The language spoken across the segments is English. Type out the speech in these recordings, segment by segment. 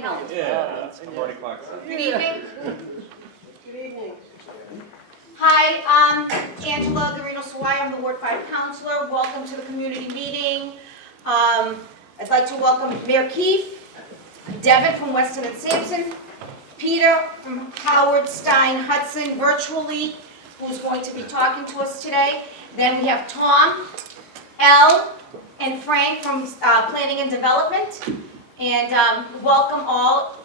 can help. Yeah, morning clock. Good evening. Good evening. Hi, I'm Angela Garino-Sawai. I'm the Ward 5 Counselor. Welcome to the community meeting. I'd like to welcome Mayor Keefe, Devin from Weston and Sampson, Peter from Howard Stein Hudson virtually, who's going to be talking to us today. Then we have Tom, Elle, and Frank from Planning and Development. And welcome all.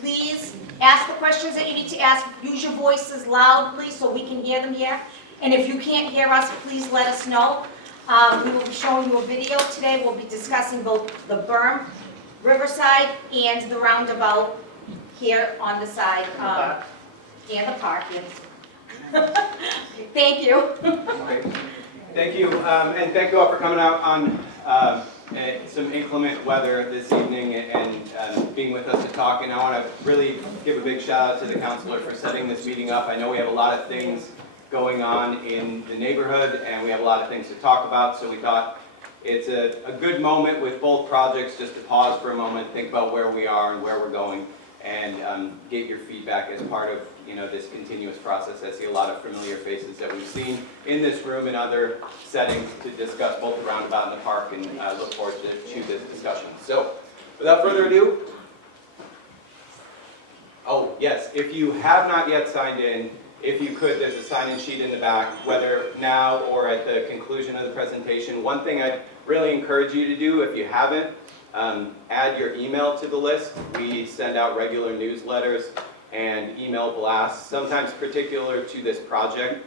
Please ask the questions that you need to ask. Use your voices loudly so we can hear them here. And if you can't hear us, please let us know. We will be showing you a video today. We'll be discussing both the berm, Riverside, and the roundabout here on the side, and the park. Yes. Thank you. Okay. Thank you, and thank you all for coming out on some inclement weather this evening and being with us to talk. And I want to really give a big shout out to the counselor for setting this meeting up. I know we have a lot of things going on in the neighborhood and we have a lot of things to talk about, so we thought it's a good moment with both projects just to pause for a moment, think about where we are and where we're going, and get your feedback as part of this continuous process. I see a lot of familiar faces that we've seen in this room and other settings to discuss both the roundabout and the park, and I look forward to this discussion. So, without further ado, oh yes, if you have not yet signed in, if you could, there's a sign-in sheet in the back, whether now or at the conclusion of the presentation. One thing I'd really encourage you to do, if you haven't, add your email to the list. We send out regular newsletters and email blasts, sometimes particular to this project,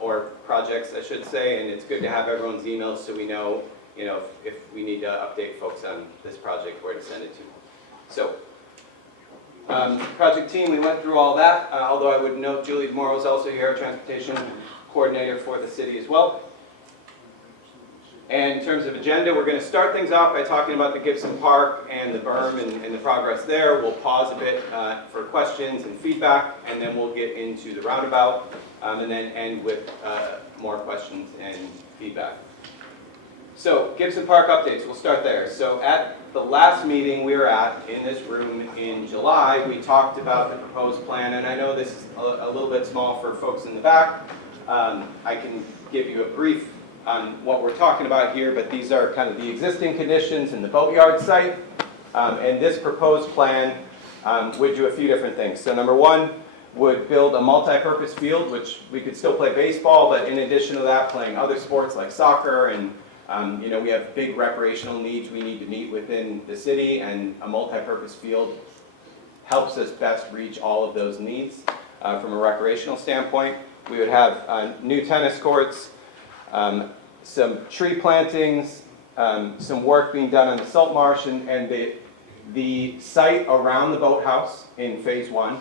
or projects I should say, and it's good to have everyone's emails so we know, if we need to update folks on this project, where to send it to. So, project team, we went through all that, although I would note Julie Demore was also here, transportation coordinator for the city as well. And in terms of agenda, we're going to start things off by talking about the Gibson Park and the berm and the progress there. We'll pause a bit for questions and feedback, and then we'll get into the roundabout, and then end with more questions and feedback. So, Gibson Park updates, we'll start there. So at the last meeting we were at in this room in July, we talked about the proposed plan, and I know this is a little bit small for folks in the back. I can give you a brief on what we're talking about here, but these are kind of the existing conditions in the boatyard site. And this proposed plan would do a few different things. So number one, would build a multi-purpose field, which we could still play baseball, but in addition to that, playing other sports like soccer, and we have big recreational needs we need to meet within the city, and a multi-purpose field helps us best reach all of those needs from a recreational standpoint. We would have new tennis courts, some tree plantings, some work being done on the salt marsh, and the site around the boathouse in phase one.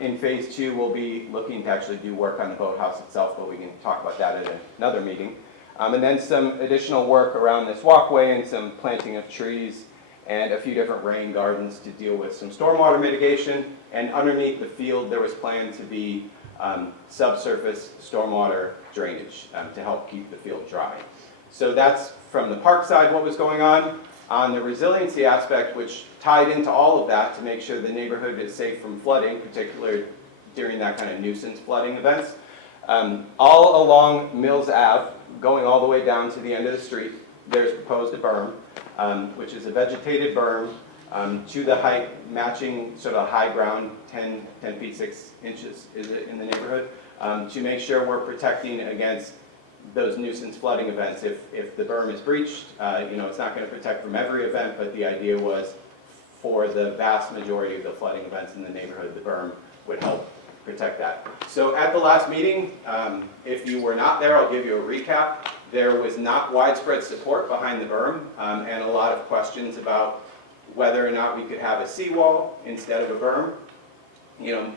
In phase two, we'll be looking to actually do work on the boathouse itself, but we can talk about that at another meeting. And then some additional work around this walkway and some planting of trees and a few different rain gardens to deal with some stormwater mitigation. And underneath the field, there was planned to be subsurface stormwater drainage to help keep the field dry. So that's from the park side what was going on. On the resiliency aspect, which tied into all of that to make sure the neighborhood is safe from flooding, particularly during that kind of nuisance flooding events, all along Mills Ave, going all the way down to the end of the street, there's proposed a berm, which is a vegetated berm to the height, matching sort of high ground, 10 feet 6 inches is it in the neighborhood, to make sure we're protecting against those nuisance flooding events. If the berm is breached, it's not going to protect from every event, but the idea was for the vast majority of the flooding events in the neighborhood, the berm would help protect that. So at the last meeting, if you were not there, I'll give you a recap. There was not widespread support behind the berm, and a lot of questions about whether or not we could have a seawall instead of a berm,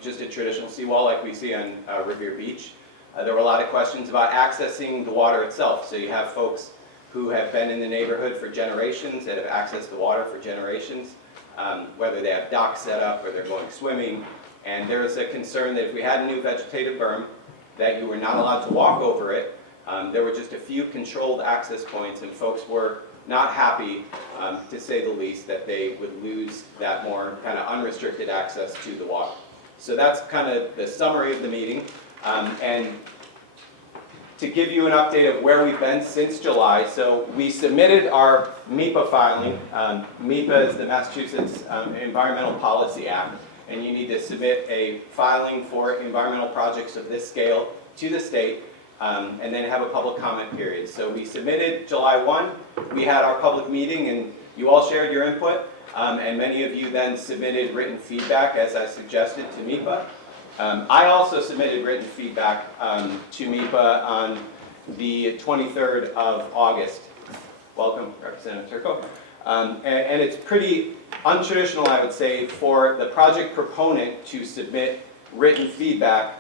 just a traditional seawall like we see on Revere Beach. There were a lot of questions about accessing the water itself. So you have folks who have been in the neighborhood for generations, that have accessed the water for generations, whether they have docks set up or they're going swimming. And there is a concern that if we had a new vegetative berm, that you were not allowed to walk over it. There were just a few controlled access points, and folks were not happy, to say the least, that they would lose that more kind of unrestricted access to the water. So that's kind of the summary of the meeting. And to give you an update of where we've been since July, so we submitted our MEPA filing. MEPA is the Massachusetts Environmental Policy Act, and you need to submit a filing for environmental projects of this scale to the state, and then have a public comment period. So we submitted July 1, we had our public meeting, and you all shared your input, and many of you then submitted written feedback, as I suggested, to MEPA. I also submitted written feedback to MEPA on the 23rd of August. Welcome, Representative Turco. And it's pretty untraditional, I would say, for the project proponent to submit written feedback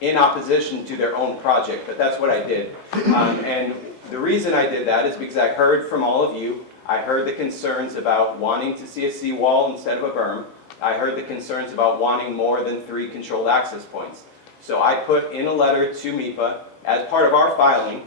in opposition to their own project, but that's what I did. And the reason I did that is because I heard from all of you. I heard the concerns about wanting to see a seawall instead of a berm. I heard the concerns about wanting more than 3 controlled access points. So I put in a letter to MEPA as part of our filing,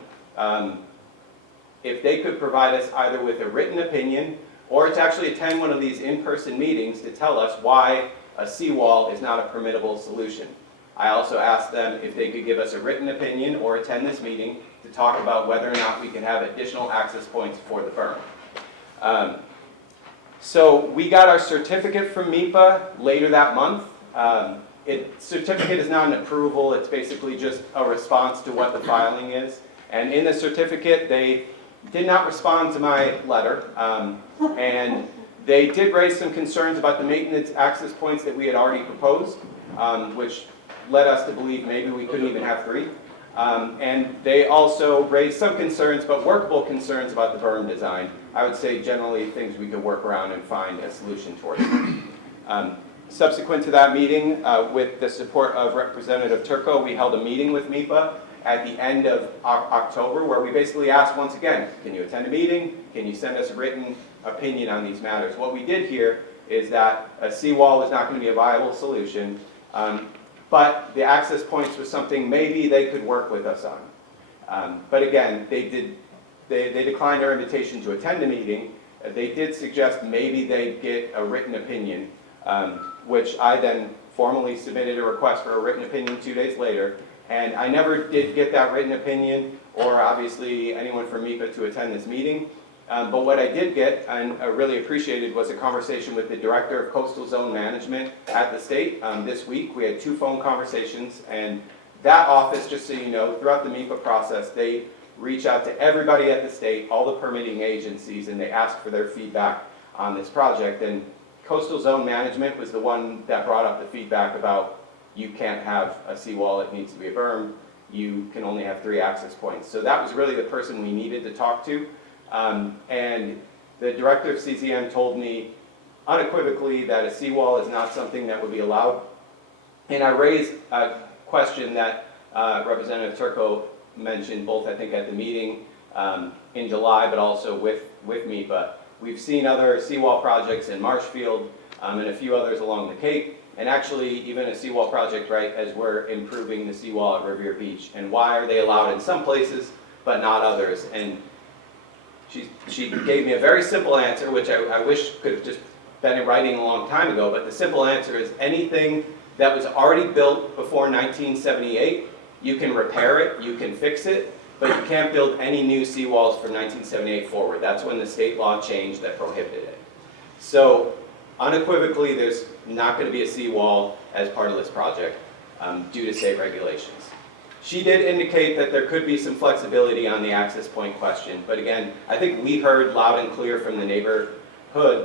if they could provide us either with a written opinion or to actually attend one of these in-person meetings to tell us why a seawall is not a permittable solution. I also asked them if they could give us a written opinion or attend this meeting to talk about whether or not we can have additional access points for the berm. So we got our certificate from MEPA later that month. Certificate is not an approval, it's basically just a response to what the filing is. And in the certificate, they did not respond to my letter. And they did raise some concerns about the maintenance access points that we had already proposed, which led us to believe maybe we couldn't even have 3. And they also raised some concerns, but workable concerns about the berm design. I would say generally things we could work around and find a solution towards. Subsequent to that meeting, with the support of Representative Turco, we held a meeting with MEPA at the end of October where we basically asked once again, can you attend a meeting? Can you send us a written opinion on these matters? What we did here is that a seawall is not going to be a viable solution, but the access points was something maybe they could work with us on. But again, they declined our invitation to attend a meeting. They did suggest maybe they'd get a written opinion, which I then formally submitted a request for a written opinion 2 days later. And I never did get that written opinion, or obviously anyone from MEPA to attend this meeting. But what I did get, and I really appreciated, was a conversation with the Director of Coastal Zone Management at the state. This week we had 2 phone conversations, and that office, just so you know, throughout the MEPA process, they reach out to everybody at the state, all the permitting agencies, and they ask for their feedback on this project. And Coastal Zone Management was the one that brought up the feedback about you can't have a seawall, it needs to be a berm, you can only have 3 access points. So that was really the person we needed to talk to. And the director of CZM told me unequivocally that a seawall is not something that would be allowed. And I raised a question that Representative Turco mentioned, both I think at the meeting in July, but also with MEPA. We've seen other seawall projects in Marshfield and a few others along the Cape, and actually even a seawall project, right, as we're improving the seawall at Revere Beach. And why are they allowed in some places but not others? And she gave me a very simple answer, which I wish could have just been in writing a long time ago, but the simple answer is anything that was already built before 1978, you can repair it, you can fix it, but you can't build any new seawalls from 1978 forward. That's when the state law changed that prohibited it. So unequivocally, there's not going to be a seawall as part of this project due to state regulations. She did indicate that there could be some flexibility on the access point question, but again, I think we heard loud and clear from the neighborhood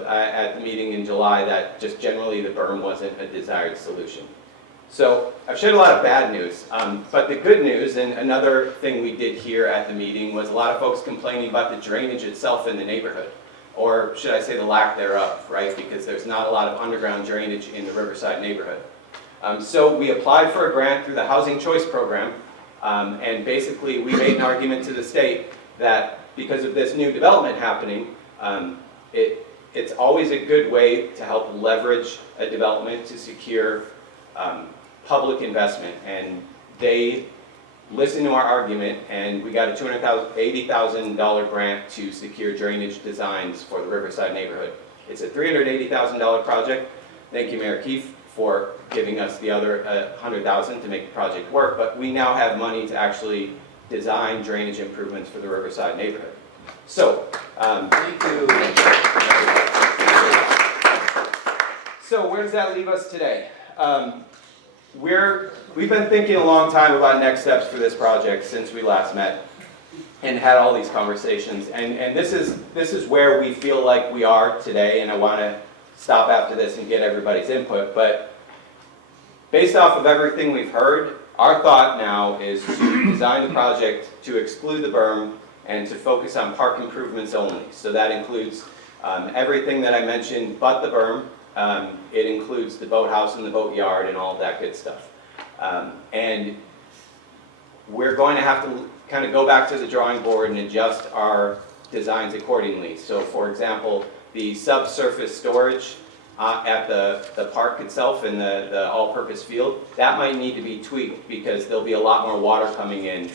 at the meeting in July that just generally the berm wasn't a desired solution. So I've shared a lot of bad news, but the good news, and another thing we did here at the meeting, was a lot of folks complaining about the drainage itself in the neighborhood, or should I say the lack thereof, right? Because there's not a lot of underground drainage in the Riverside neighborhood. So we applied for a grant through the Housing Choice Program, and basically we made an argument to the state that because of this new development happening, it's always a good way to help leverage a development to secure public investment. And they listened to our argument, and we got a $280,000 grant to secure drainage designs for the Riverside neighborhood. It's a $380,000 project. Thank you, Mayor Keefe, for giving us the other $100,000 to make the project work, but we now have money to actually design drainage improvements for the Riverside neighborhood. So, thank you. So where does that leave us today? We've been thinking a long time about next steps for this project since we last met and had all these conversations. And this is where we feel like we are today, and I want to stop after this and get everybody's input. But based off of everything we've heard, our thought now is to design the project to exclude the berm and to focus on park improvements only. So that includes everything that I mentioned but the berm. It includes the boathouse and the boatyard and all of that good stuff. And we're going to have to kind of go back to the drawing board and adjust our designs accordingly. So for example, the subsurface storage at the park itself in the all-purpose field, that might need to be tweaked because there'll be a lot more water coming in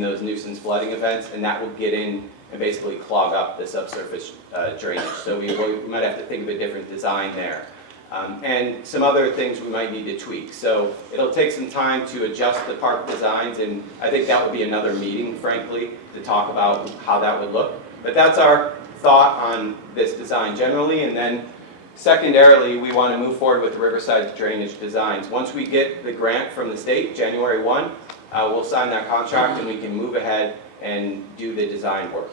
those nuisance flooding events, and that will get in and basically clog up the subsurface drainage. So we might have to think of a different design there. And some other things we might need to tweak. So it'll take some time to adjust the park designs, and I think that would be another meeting, frankly, to talk about how that would look. But that's our thought on this design generally, and then secondarily, we want to move forward with the Riverside drainage designs. Once we get the grant from the state, January 1, we'll sign that contract and we can move ahead and do the design work.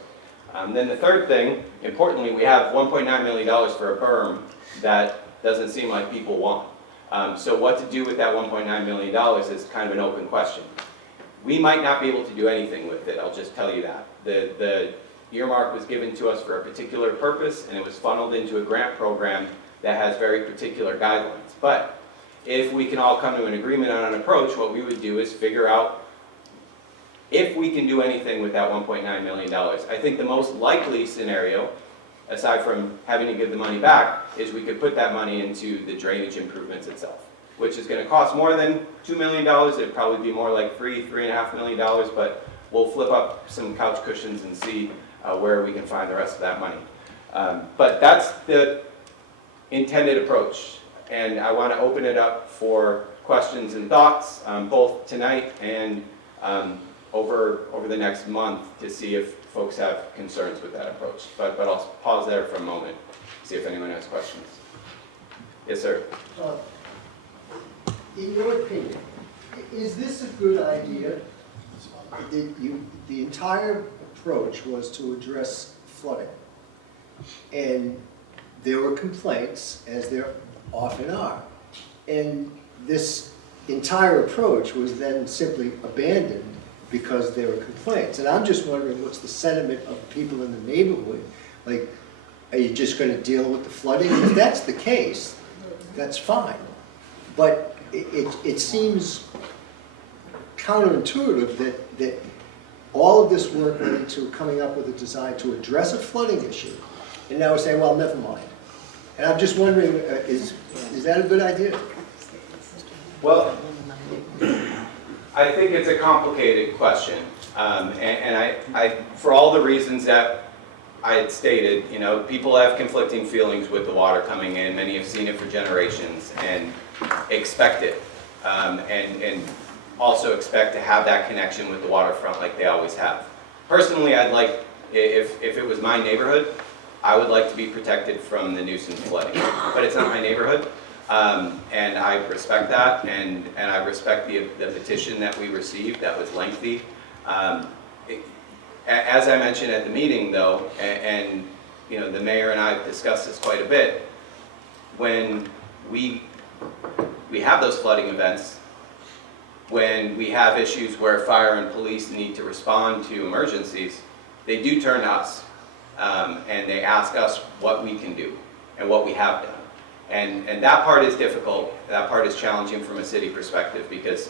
Then the third thing, importantly, we have $1.9 million for a berm that doesn't seem like people want. So what to do with that $1.9 million is kind of an open question. We might not be able to do anything with it, I'll just tell you that. The earmark was given to us for a particular purpose, and it was funneled into a grant program that has very particular guidelines. But if we can all come to an agreement on an approach, what we would do is figure out if we can do anything with that $1.9 million. I think the most likely scenario, aside from having to give the money back, is we could put that money into the drainage improvements itself, which is going to cost more than $2 million. It'd probably be more like $3.5 million, but we'll flip up some couch cushions and see where we can find the rest of that money. But that's the intended approach, and I want to open it up for questions and thoughts, both tonight and over the next month, to see if folks have concerns with that approach. But I'll pause there for a moment, see if anyone has questions. Yes, sir. In your opinion, is this a good idea? The entire approach was to address flooding. And there were complaints, as there often are. And this entire approach was then simply abandoned because there were complaints. And I'm just wondering what's the sentiment of people in the neighborhood. Like, are you just going to deal with the flooding? If that's the case, that's fine. But it seems counterintuitive that all of this work went into coming up with a design to address a flooding issue, and now we're saying, well, never mind. And I'm just wondering, is that a good idea? Well, I think it's a complicated question, and I, for all the reasons that I had stated, you know, people have conflicting feelings with the water coming in. Many have seen it for generations and expect it, and also expect to have that connection with the waterfront like they always have. Personally, I'd like, if it was my neighborhood, I would like to be protected from the nuisance flooding, but it's not my neighborhood. And I respect that, and I respect the petition that we received that was lengthy. As I mentioned at the meeting, though, and you know, the mayor and I have discussed this quite a bit, when we have those flooding events, when we have issues where fire and police need to respond to emergencies, they do turn to us, and they ask us what we can do and what we have done. And that part is difficult, that part is challenging from a city perspective, because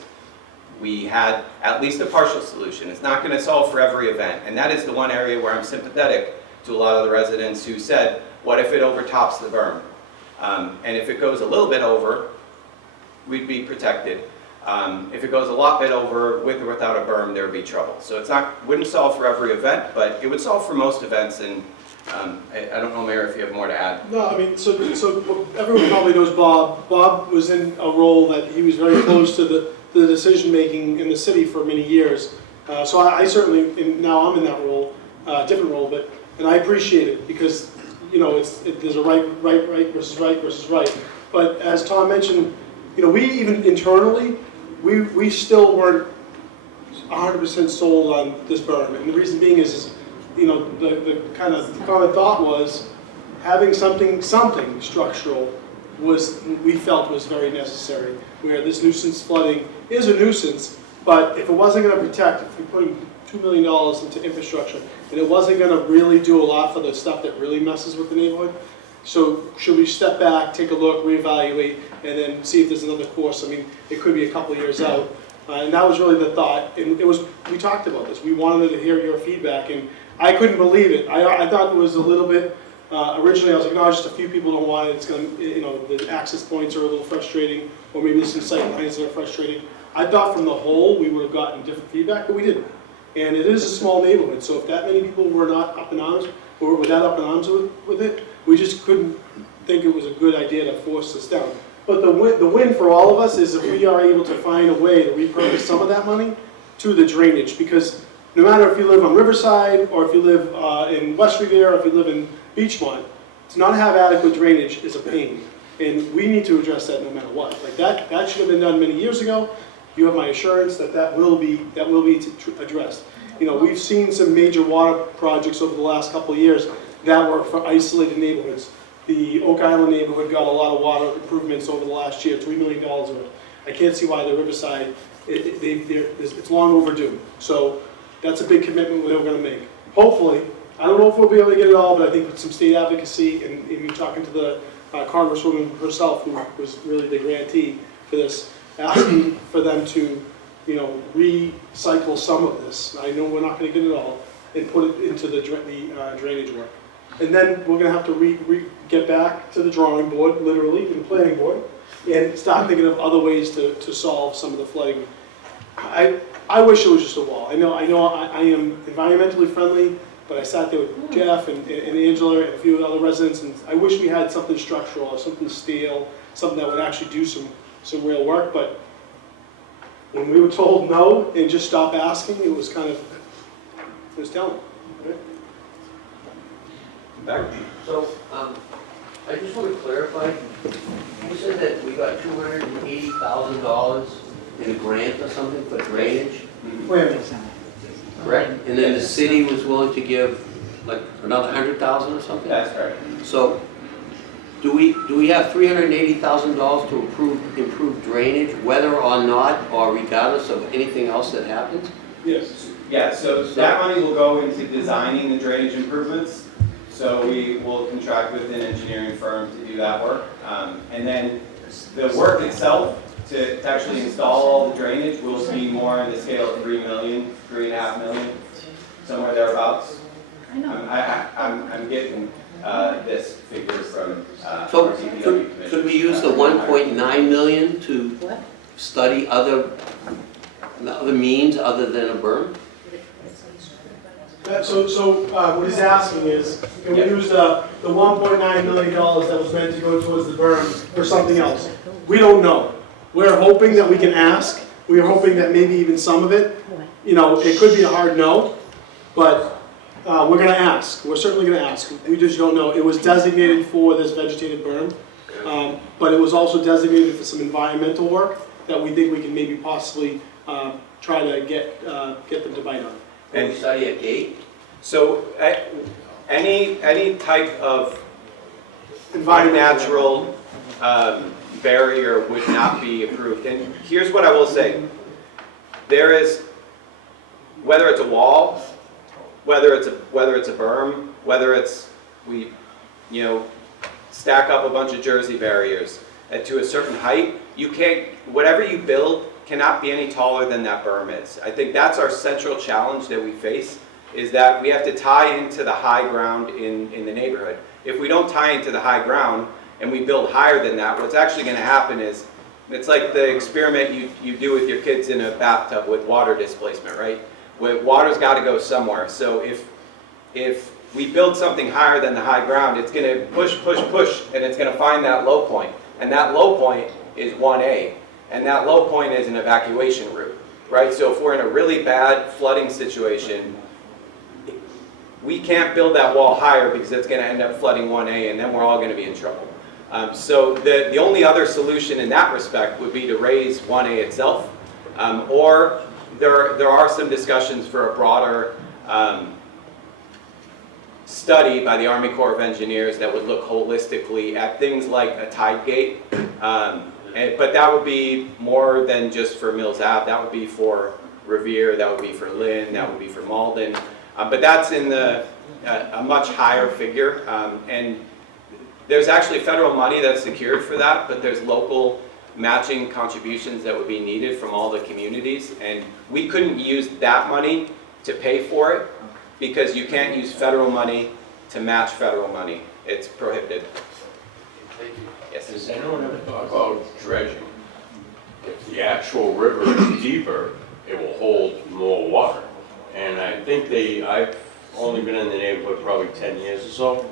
we had at least a partial solution. It's not going to solve for every event, and that is the one area where I'm sympathetic to a lot of the residents who said, what if it overtops the berm? And if it goes a little bit over, we'd be protected. If it goes a lot bit over with or without a berm, there would be trouble. So wouldn't solve for every event, but it would solve for most events. And I don't know, Mayor, if you have more to add. No, I mean, so everyone probably knows Bob. Bob was in a role that he was very close to the decision-making in the city for many years. So I certainly, and now I'm in that role, different role, and I appreciate it because, you know, there's a right versus right. But as Tom mentioned, you know, we even internally, we still weren't 100% sold on this berm. And the reason being is you know, the kind of common thought was having something structural we felt was very necessary. Where this nuisance flooding is a nuisance, but if it wasn't going to protect, if we're putting $2 million into infrastructure, and it wasn't going to really do a lot for the stuff that really messes with the neighborhood, so should we step back, take a look, reevaluate, and then see if there's another course? I mean, it could be a couple of years out. And that was really the thought, and we talked about this. We wanted to hear your feedback, and I couldn't believe it. I thought it was a little bit, originally I was like, no, just a few people don't want it. It's going to, you know, the access points are a little frustrating, or maybe there's some site plans that are frustrating. I thought from the whole we would have gotten different feedback, but we didn't. And it is a small neighborhood, so if that many people were not up in arms, or were that up in arms with it, we just couldn't think it was a good idea to force this down. But the win for all of us is if we are able to find a way to repurpose some of that money to the drainage, because no matter if you live on Riverside, or if you live in West Revere, or if you live in Beachmont, to not have adequate drainage is a pain. And we need to address that no matter what. Like that should have been done many years ago. You have my assurance that will be addressed. You know, we've seen some major water projects over the last couple of years that were for isolated neighborhoods. The Oak Island neighborhood got a lot of water improvements over the last year, $3 million of it. I can't see why the Riverside, it's long overdue. So that's a big commitment we're going to make. Hopefully, I don't know if we'll be able to get it all, but I think with some state advocacy and even talking to the Congresswoman herself, who was really the grantee for this, asking for them to, you know, recycle some of this. I know we're not going to get it all, and put it into the drainage work. And then we're going to have to get back to the drawing board, literally, and the planning board, and start thinking of other ways to solve some of the flooding. I wish it was just a wall. I know I am environmentally friendly, but I sat there with Jeff and Angela and a few other residents, and I wish we had something structural or something steel, something that would actually do some real work. But when we were told no and just stop asking, it was telling. Right? Back. So, I just want to clarify, you said that we got $280,000 in a grant or something for drainage, Planning. correct? And then the city was willing to give like another $100,000 or something? That's right. So, do we have $380,000 to improve drainage, whether or not, or regardless of anything else that happens? Yes. Yeah, so that money will go into designing the drainage improvements. So we will contract with an engineering firm to do that work. And then the work itself, to actually install all the drainage, will be more on the scale of $3 million, $3.5 million, somewhere thereabouts. I know. I'm getting this figure from So, our DPW commission. could we use the 1.9 million to study other means other than a berm? So what he's asking is, can we use the $1.9 million that was meant to go towards the berm for something else? We don't know. We're hoping that we can ask. We're hoping that maybe even some of it, you know, it could be a hard no, but we're going to ask. We're certainly going to ask. We just don't know. It was designated for this vegetated berm, but it was also designated for some environmental work that we think we can maybe possibly try to get them to bite on. Can we study a gate? So any type of unnatural barrier would not be approved. And here's what I will say. There is, whether it's a wall, whether it's a berm, whether it's we stack up a bunch of Jersey barriers to a certain height, you can't, whatever you build cannot be any taller than that berm is. I think that's our central challenge that we face, is that we have to tie into the high ground in the neighborhood. If we don't tie into the high ground and we build higher than that, what's actually going to happen is It's like the experiment you do with your kids in a bathtub with water displacement, right? Water's got to go somewhere. So if we build something higher than the high ground, it's going to push, and it's going to find that low point. And that low point is 1A. And that low point is an evacuation route, right? So if we're in a really bad flooding situation, we can't build that wall higher because it's going to end up flooding 1A, and then we're all going to be in trouble. So the only other solution in that respect would be to raise 1A itself, or there are some discussions for a broader study by the Army Corps of Engineers that would look holistically at things like a tide gate, but that would be more than just for Mills Ave. That would be for Revere, that would be for Lynn, that would be for Malden, but that's in a much higher figure, and there's actually federal money that's secured for that, but there's local matching contributions that would be needed from all the communities, and we couldn't use that money to pay for it because you can't use federal money to match federal money. It's prohibited. Yes. Does anyone ever thought about dredging? If the actual river is deeper, it will hold more water. And I think I've only been in the neighborhood probably 10 years or so,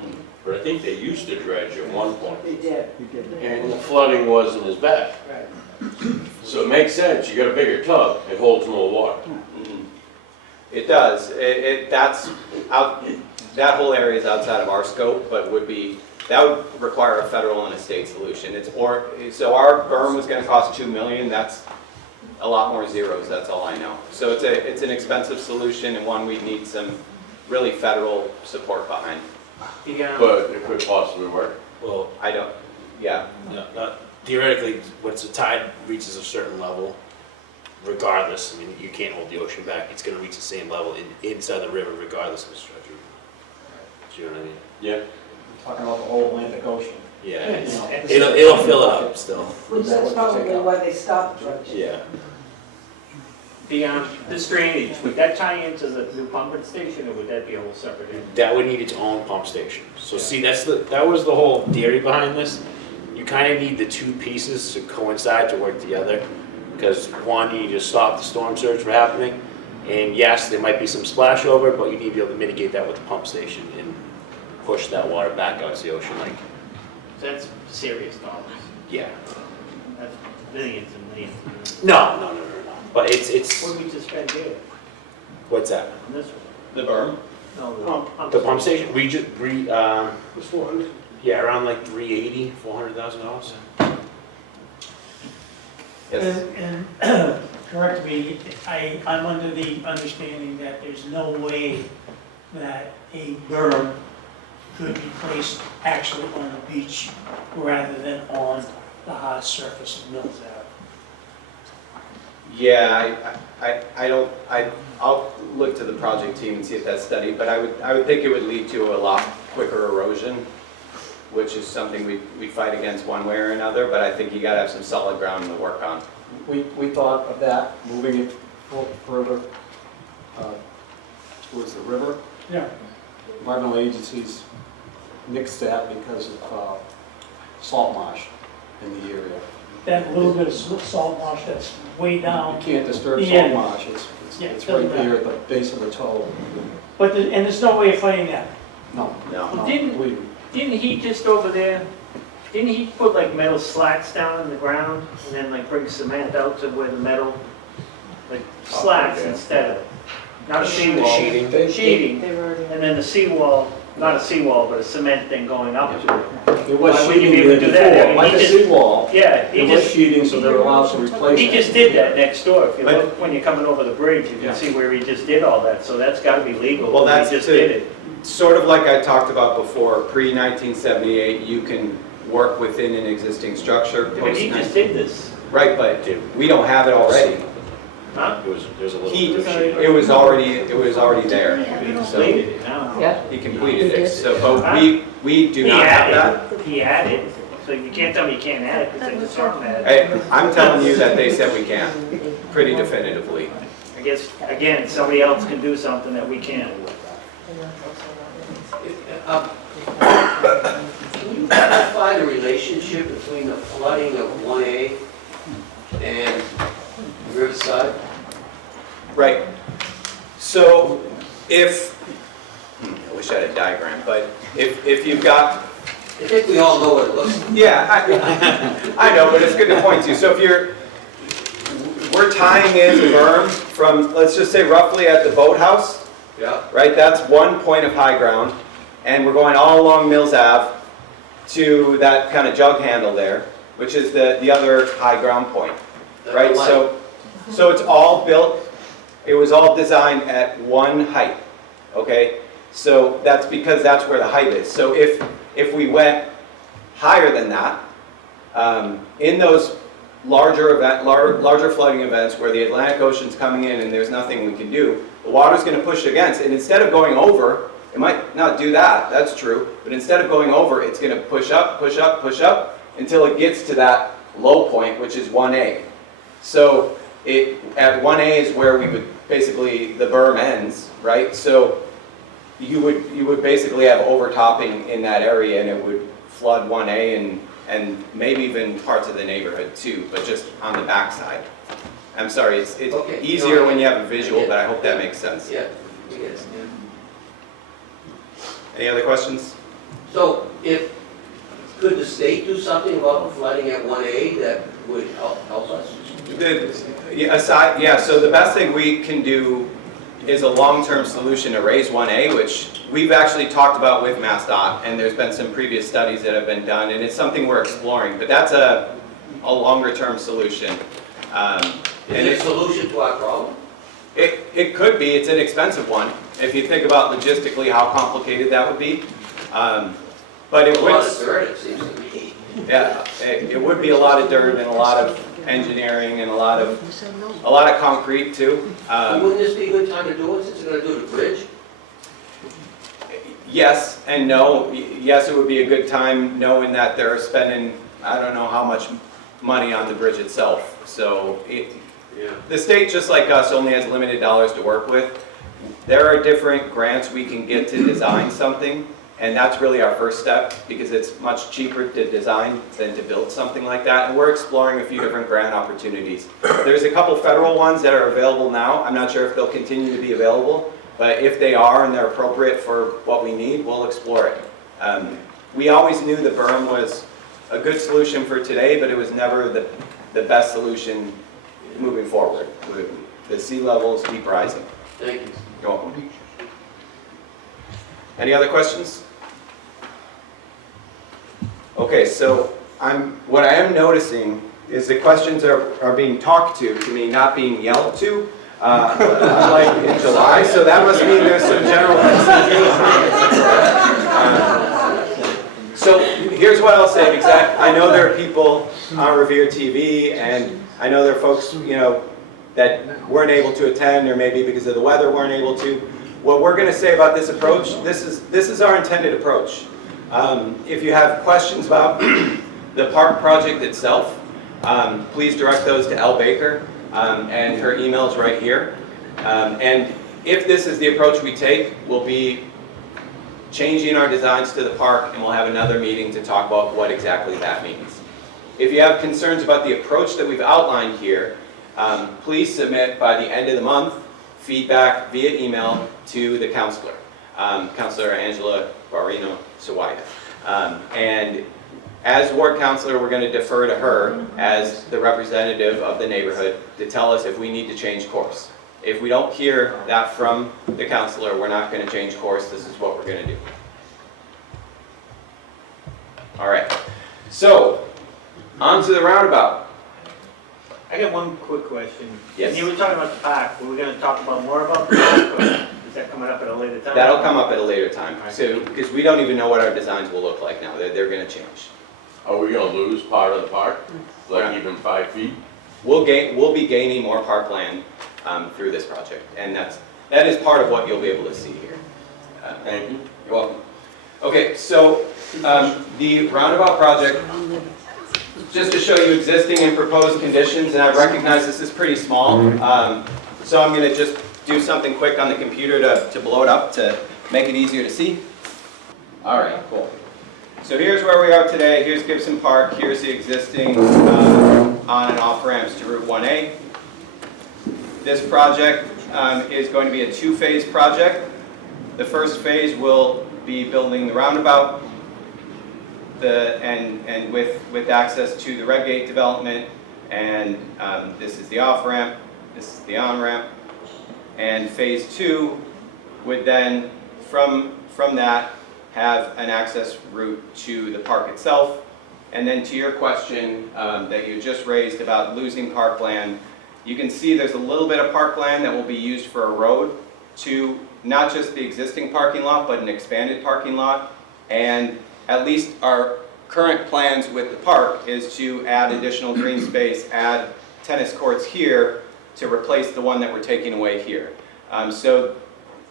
but I think they used to dredge at one point. They did. And the flooding wasn't as bad. Right. So it makes sense, you got a bigger tub, it holds more water. It does. That's out. That whole area is outside of our scope, but that would require a federal and a state solution. So our berm was going to cost $2 million. That's a lot more zeros. That's all I know. So it's an expensive solution and one we'd need some really federal support behind. But it could possibly work. Well, I don't. Yeah. theoretically, once the tide reaches a certain level, regardless, I mean, you can't hold the ocean back. It's going to reach the same level inside the river, regardless of the structure. Do you know what I mean? Yeah. Talking about the whole Atlantic Ocean. Yeah, it'll fill up still. Which that's probably why they stopped dredging. Yeah. This drainage, would that tie into the new pumping station, or would that be a whole separate entity? That would need its own pump station. So see, that was the whole theory behind this. You kind of need the two pieces to coincide to work together, because one, you need to stop the storm surge from happening, and yes, there might be some splash over, but you need to be able to mitigate that with the pump station and push that water back out to the ocean. Like, So that's serious dollars. yeah. That's millions and millions and millions. No. But it's What did we just spend here what's that? on this one? The berm? No, The pump station? We just It's 400. yeah, around like $400,000. Yes. And correct me, I'm under the understanding that there's no way that a berm could be placed actually on the beach rather than on the hard surface of Mills Ave. Yeah, I'll look to the project team and see if that's studied, but I would think it would lead to a lot quicker erosion, which is something we fight against one way or another, but I think you gotta have some solid ground to work on. We thought of that, moving it further towards the river. Yeah. Environmental agencies nixed that because of salt marsh in the area. That little bit of salt marsh that's way You down. can't disturb The salt end. marsh, Yeah, it's it doesn't right there matter. at the base of the toe. But, and there's no way of fighting that. No, No. no, Didn't- believe me. Didn't he just over there, didn't he put like metal slats down in the ground and then like bring cement out to where the metal, like slats yeah. instead of, not a seawall. Sheeting. Sheeting, They were already. and then the seawall, not a seawall, but a cement thing going up to it. It was Why wouldn't you be sheeting able to there do that? I before, mean, like he a just- seawall. Yeah, he It was just, sheeting, so they were allowed to replace it. he just did that next door. If you But- look, when you're coming over the bridge, you Yeah. can see where he just did all that, so that's gotta be legal. Well, that's He just to- did it. Sort of like I talked about before, pre-1978, you can work within an existing structure. I mean, he Post- just did this, Right, but we don't have it already. huh? There's a little He, bit of sheeting. it was already there. He So completed it now. Yeah. he completed it, so, but we do He not have that. added, he added, so you can't tell me you can't add it, because it's on that. I'm telling you that they said we can't, pretty definitively. I guess, again, somebody else can do something that we can't. Can you clarify the relationship between the flooding of 1A and Riverside. Right. So if, I wish I had a diagram, but if you've got, I think we all know what it looks like. yeah, I know, but it's good to point to. So if we're tying in the berm from, let's just say roughly at the boathouse, Yeah. right? That's one point of high ground. And we're going all along Mills Ave to that kind of jug handle there, which is the other high ground point, right? So it's all built, it was all designed at one height, okay? So that's because that's where the height is. So if we went higher than that, in those larger flooding events where the Atlantic Ocean's coming in and there's nothing we can do, the water's going to push against, and instead of going over, it might not do that, that's true, but instead of going over, it's going to push up, push up, push up, until it gets to that low point, which is 1A. So at 1A is where we would basically, the berm ends, right? So you would basically have overtopping in that area, and it would flood 1A and maybe even parts of the neighborhood too, but just on the backside. I'm sorry, it's Okay. easier No, when you have a visual, I get it. but I hope that makes sense. Yeah, yes. Any other questions? So could the state do something about flooding at 1A that would help us? So the best thing we can do is a long-term solution to raise 1A, which we've actually talked about with MassDOT, and there's been some previous studies that have been done, and it's something we're exploring, but that's a longer-term solution. Is it a solution to our problem? It could be, it's an expensive one, if you think about logistically how complicated that would be. But it A lot would, of dirt, it seems to me. yeah, it would be a lot of dirt and a lot of engineering and a lot of concrete too. Wouldn't this be a good time to do it since we're gonna do the bridge? Yes and no. Yes, it would be a good time knowing that they're spending, I don't know how much money on the bridge itself. So the state, just like us, only has limited dollars to work with. There are different grants we can get to design something, and that's really our first step because it's much cheaper to design than to build something like that. And we're exploring a few different grant opportunities. There's a couple federal ones that are available now. I'm not sure if they'll continue to be available, but if they are and they're appropriate for what we need, we'll explore it. We always knew the berm was a good solution for today, but it was never the best solution moving forward. The sea levels keep rising. Thank you. You're welcome. Any other questions? Okay, so what I am noticing is the questions are being talked to me, not being yelled to, like in July, so that must mean there's some general consensus. So here's what I'll say, because I know there are people on Revere TV, and I know there are folks, that weren't able to attend, or maybe because of the weather weren't able to. What we're going to say about this approach, this is our intended approach. If you have questions about the park project itself, please direct those to Elle Baker, and her email's right here. And if this is the approach we take, we'll be changing our designs to the park, and we'll have another meeting to talk about what exactly that means. If you have concerns about the approach that we've outlined here, please submit by the end of the month feedback via email to the counselor, Counselor Angela Barrino Sawaya. And as ward counselor, we're going to defer to her as the representative of the neighborhood to tell us if we need to change course. If we don't hear that from the counselor, we're not going to change course. This is what we're going to do. All right. So, on to the roundabout. I got one quick question. Yes. You were talking about the park, were we gonna talk about more about the park, or is that coming up at a later time? That'll come up at a later time. So, because we don't even know what our designs will look like now. They're going to change. Are we gonna lose part of the park, like even 5 feet? We'll be gaining more parkland through this project, and that is part of what you'll be able to see here. Thank you. You're welcome. Okay, so the roundabout project, just to show you existing and proposed conditions, and I recognize this is pretty small, so I'm going to just do something quick on the computer to blow it up to make it easier to see. All right, cool. So here's where we are today. Here's Gibson Park. Here's the existing on and off ramps to Route 1A. This project is going to be a two-phase project. The first phase will be building the roundabout and with access to the Red Gate development. And this is the off-ramp, this is the on-ramp. And phase 2 would then, from that, have an access route to the park itself. And then to your question that you just raised about losing parkland, you can see there's a little bit of parkland that will be used for a road to not just the existing parking lot, but an expanded parking lot. And at least our current plans with the park is to add additional green space, add tennis courts here to replace the one that we're taking away here. So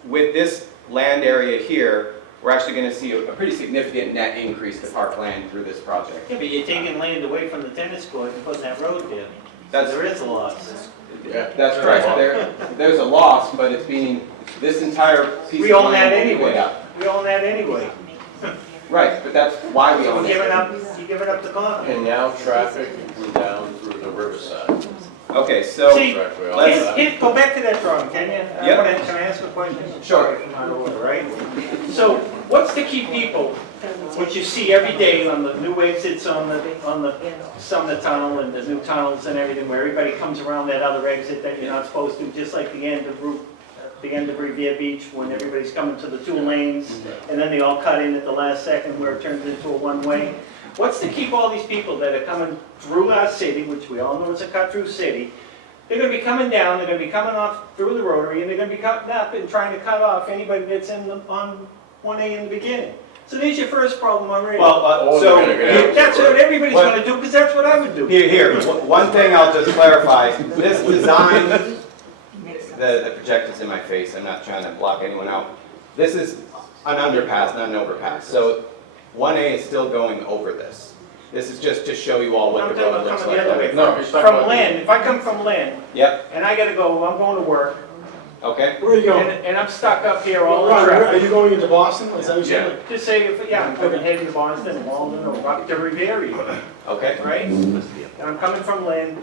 with this land area here, we're actually going to see a pretty significant net increase to parkland through this project. Yeah, but you're taking land away from the tennis court and putting that road there. That's, There is a loss. that's correct. There's a loss, but it's being, this entire piece We of own that land anyway. way up. We own that anyway. Right, but that's why we So own you're it. giving up the common. And now traffic can go down through the riverside. Okay, so See, Directly off let's- that. Go back to that drawing, can you? Yep. Can I ask a question? Sure. If I'm out of order, right? So what's to keep people, which you see every day on the new exits on the Sumner Tunnel and the new tunnels and everything, where everybody comes around that other exit that you're not supposed to, just like the end of Revere Beach, when everybody's coming to the two lanes, and then they all cut in at the last second where it turns into a one-way. What's to keep all these people that are coming through our city, which we all know is a cut-through city, they're gonna be coming down, they're gonna be coming off through the rotary, and they're gonna be cutting up and trying to cut off anybody that's on 1A in the beginning. So there's your first problem already. Well, Or so they're gonna get out. That's what everybody's What- gonna do, because that's what I would do. here, one thing I'll just clarify. This design, the projector's in my face, I'm not trying to block anyone out. This is an underpass, not an overpass. So 1A is still going over this. This is just to show you all what the road looks Coming the other way. like. No, he's talking From about- Lynn, if I come from Lynn, Yep, and I gotta go, I'm going to work, okay. Where are you going? and I'm stuck up here all the Ron, are traffic. you going into Boston? Is that what you're saying? Just say, I'm heading to Boston, Walden, or up to Revere, Okay. right? And I'm coming from Lynn,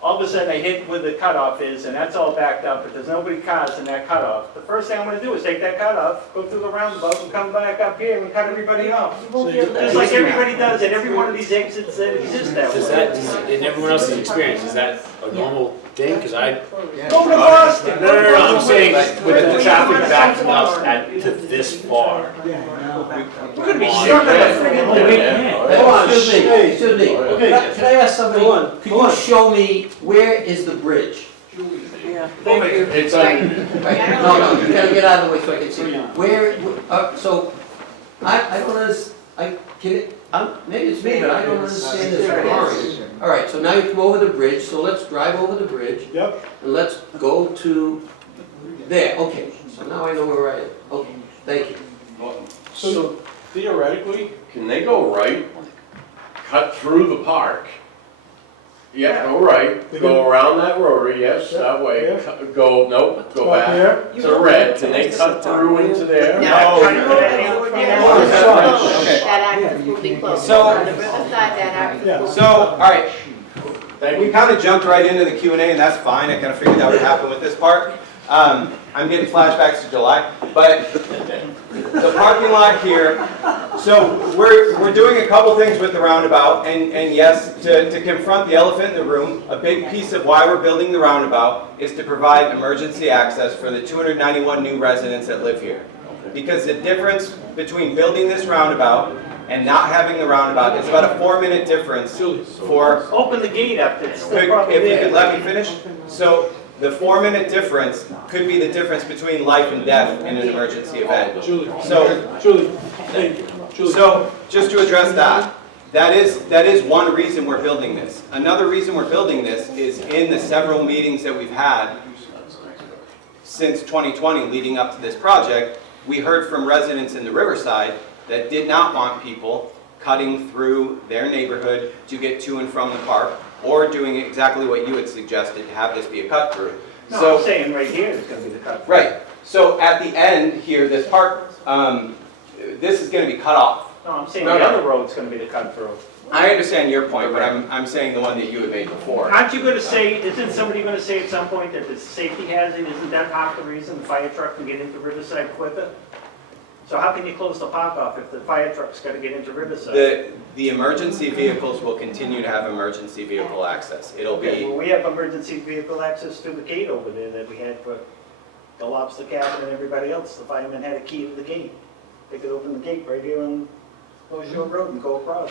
all of a sudden I hit where the cutoff is, and that's all backed up, but there's nobody cars in that cutoff. The first thing I'm gonna do is take that cutoff, go through the roundabout, and come back up here and cut everybody off. Just like everybody does at every one of these exits that exist that Does way. that, in everyone else's experience, is that a normal thing? Because I, Go to Boston. no, I'm saying with the traffic backing up to this far. We're gonna be stuck on a friggin' lane. Hold on, excuse me. Okay. Can I ask somebody, Hold on, could hold you on. show me, where is the bridge? It's on, Right, no, you gotta get out of the way so I can see. So, I don't understand, maybe it's me, but I don't understand this drawing. All right, so now you come over the bridge, so let's drive over the bridge, Yep. and let's go to there, okay. So now I know where I am, okay, thank you. so theoretically, can they go right, cut through the park? Yeah, go right, They go around that rotary, yes, that way, Yeah. go, nope, go Up back here. to red, can they cut through into there? No. Trying to get anything from there. Okay. That access will be closed. So- On the riverside, that access will be So, all right, Thank we you. kind of jumped right into the Q&A, and that's fine. I kind of figured that would happen with this part. I'm getting flashbacks to July, but the parking lot here. So we're doing a couple things with the roundabout, and yes, to confront the elephant in the room, a big piece of why we're building the roundabout is to provide emergency access for the 291 new residents that live here. Because the difference between building this roundabout and not having the roundabout is about a 4-minute difference for Open the gate up, it's still Could- probably If you there. could let me finish. So the 4-minute difference could be the difference between life and death in an emergency event. Julie. So, Julie, thank you. Julie. so just to address that, that is one reason we're building this. Another reason we're building this is in the several meetings that we've had since 2020 leading up to this project, we heard from residents in the Riverside that did not want people cutting through their neighborhood to get to and from the park, or doing exactly what you had suggested, to have this be a cut through. No, So, I'm saying right here is gonna be the cut. right, so at the end here, this park, this is gonna be cut off. No, I'm saying No, the no. other road's gonna be the cut through. I understand your point, but I'm saying the one that you had made before. Aren't you gonna say, isn't somebody gonna say at some point that it's a safety hazard? Isn't that half the reason the fire truck can get into Riverside quicker? So how can you close the park off if the fire truck's gotta get into Riverside? The emergency vehicles will continue to have emergency vehicle access. It'll Okay, be, well, we have emergency vehicle access through the gate over there that we had for the lobster cabin and everybody else. The firemen had a key to the gate. They could open the gate right here on North Shore Road and go across.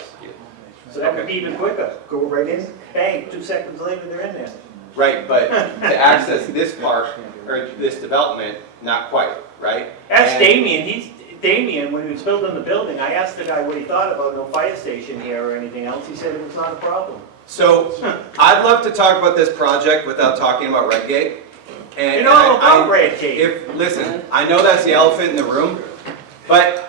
So that would be even quicker. Go right in, bang, 2 seconds later, they're in there. right, but to access this park, or this development, not quite, right? Ask And- Damien, Damien, when he was building the building, I asked the guy what he thought about no fire station here or anything else. He said it was not a problem. So, I'd love to talk about this project without talking about Redgate. And You know, I- about Red Gate. Listen, I know that's the elephant in the room, but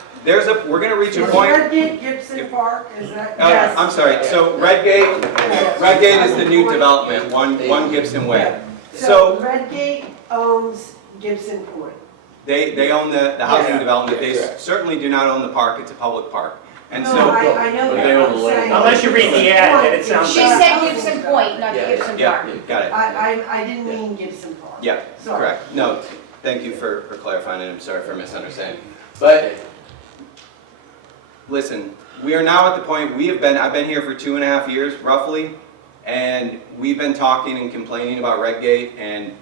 we're gonna reach a Is point. Redgate Gibson Park, is that? I'm sorry, so Redgate is the new development, one Gibson Way. So So, Redgate owns Gibson Point. they own the housing Yeah. development, they Correct. certainly do not own the park, it's a public park. And No, so, I know But that, they own I'm the land. saying. Unless you read the ad, then it sounds She said Gibson Point, not Yeah, Gibson yeah, Park. got it, I didn't mean Gibson Park. yeah, Sorry. correct. No, thank you for clarifying, and I'm sorry for misunderstanding. But, listen, we are now at the point, I've been here for 2.5 years, roughly, and we've been talking and complaining about Redgate, and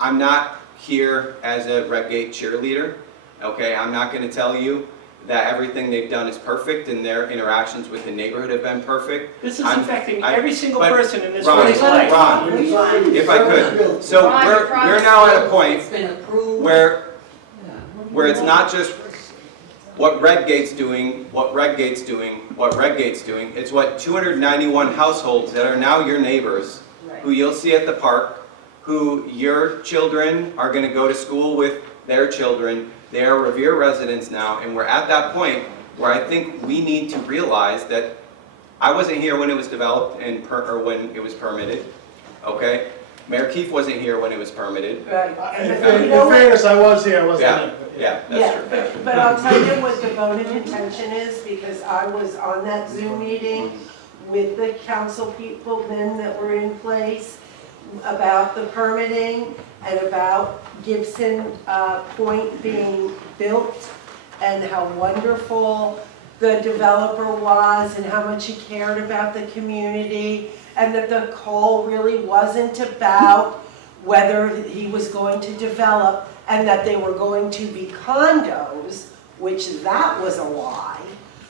I'm not here as a Redgate cheerleader, okay? I'm not gonna tell you that everything they've done is perfect, and their interactions with the neighborhood have been perfect. This is I'm- affecting I- every single but person in this Ron, room's life. Ron, if I could, so Ron, you we're promised now at a me. point It's been approved. where it's not just what Redgate's doing, it's what 291 households that are now your neighbors, who you'll see at the park, who your children are gonna go to school with their children. They are Revere residents now, and we're at that point where I think we need to realize that I wasn't here when it was developed or when it was permitted, okay? Mayor Keefe wasn't here when it was permitted. Right. In And you know what? fairness, I was here, I wasn't Yeah, there. yeah, that's Yeah, true. but I'll tell you what devoted attention is, because I was on that Zoom meeting with the council people then that were in place about the permitting and about Gibson Point being built and how wonderful the developer was and how much he cared about the community, and that the call really wasn't about whether he was going to develop and that they were going to be condos, which that was a lie.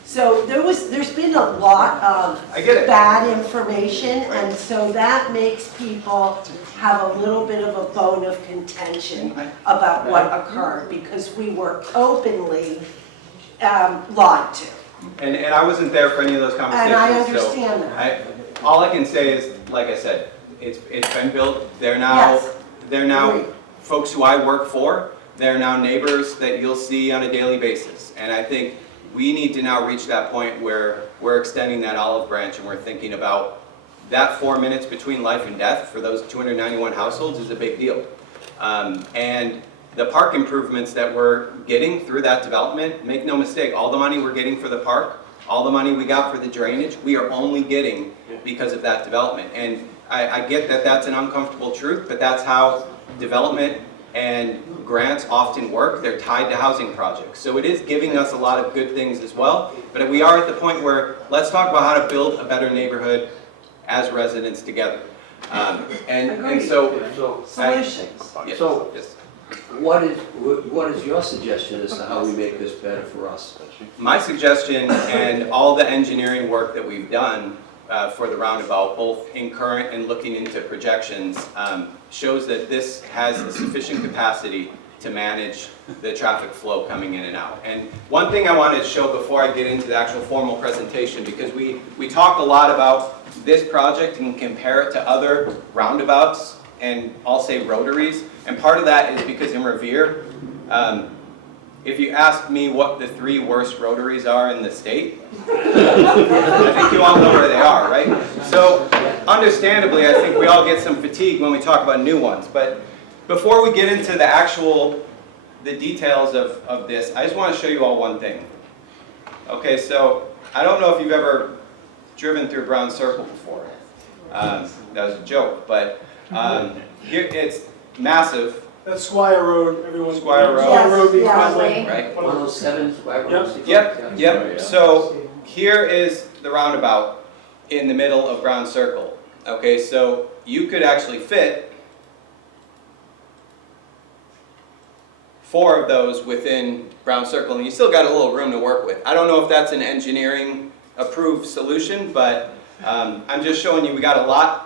So there's been a lot of I get it. bad information, and so that makes people have a little bit of a bone of contention about what occurred, because we were openly lied to. And I wasn't there for any of those conversations. And I so understand that. all I can say is, like I said, it's been built. They're Yes. now Agreed. folks who I work for. They're now neighbors that you'll see on a daily basis. And I think we need to now reach that point where we're extending that olive branch and we're thinking about that 4 minutes between life and death for those 291 households is a big deal. And the park improvements that we're getting through that development, make no mistake, all the money we're getting for the park, all the money we got for the drainage, we are only getting because of that development. And I get that that's an uncomfortable truth, but that's how development and grants often work. They're tied to housing projects. So it is giving us a lot of good things as well. But we are at the point where let's talk about how to build a better neighborhood as residents together. And so, Solutions. yes, So- yes. What is your suggestion as to how we make this better for us? My suggestion and all the engineering work that we've done for the roundabout, both in current and looking into projections, shows that this has sufficient capacity to manage the traffic flow coming in and out. And one thing I wanted to show before I get into the actual formal presentation, because we talk a lot about this project and compare it to other roundabouts, and I'll say rotaries, and part of that is because in Revere, if you ask me what the 3 worst rotaries are in the state, I think you all know where they are, right? So understandably, I think we all get some fatigue when we talk about new ones. But before we get into the details of this, I just want to show you all one thing. Okay, so I don't know if you've ever driven through Brown Circle before. That was a joke, but here it's massive, That's Squire Road, everyone. Squire Road. Squire Road being Yes, Conway. right? 107, Square Road, Yep. 6. Yep. So here is the roundabout in the middle of Brown Circle. Okay, so you could actually fit 4 of those within Brown Circle, and you still got a little room to work with. I don't know if that's an engineering approved solution, but I'm just showing you we got a lot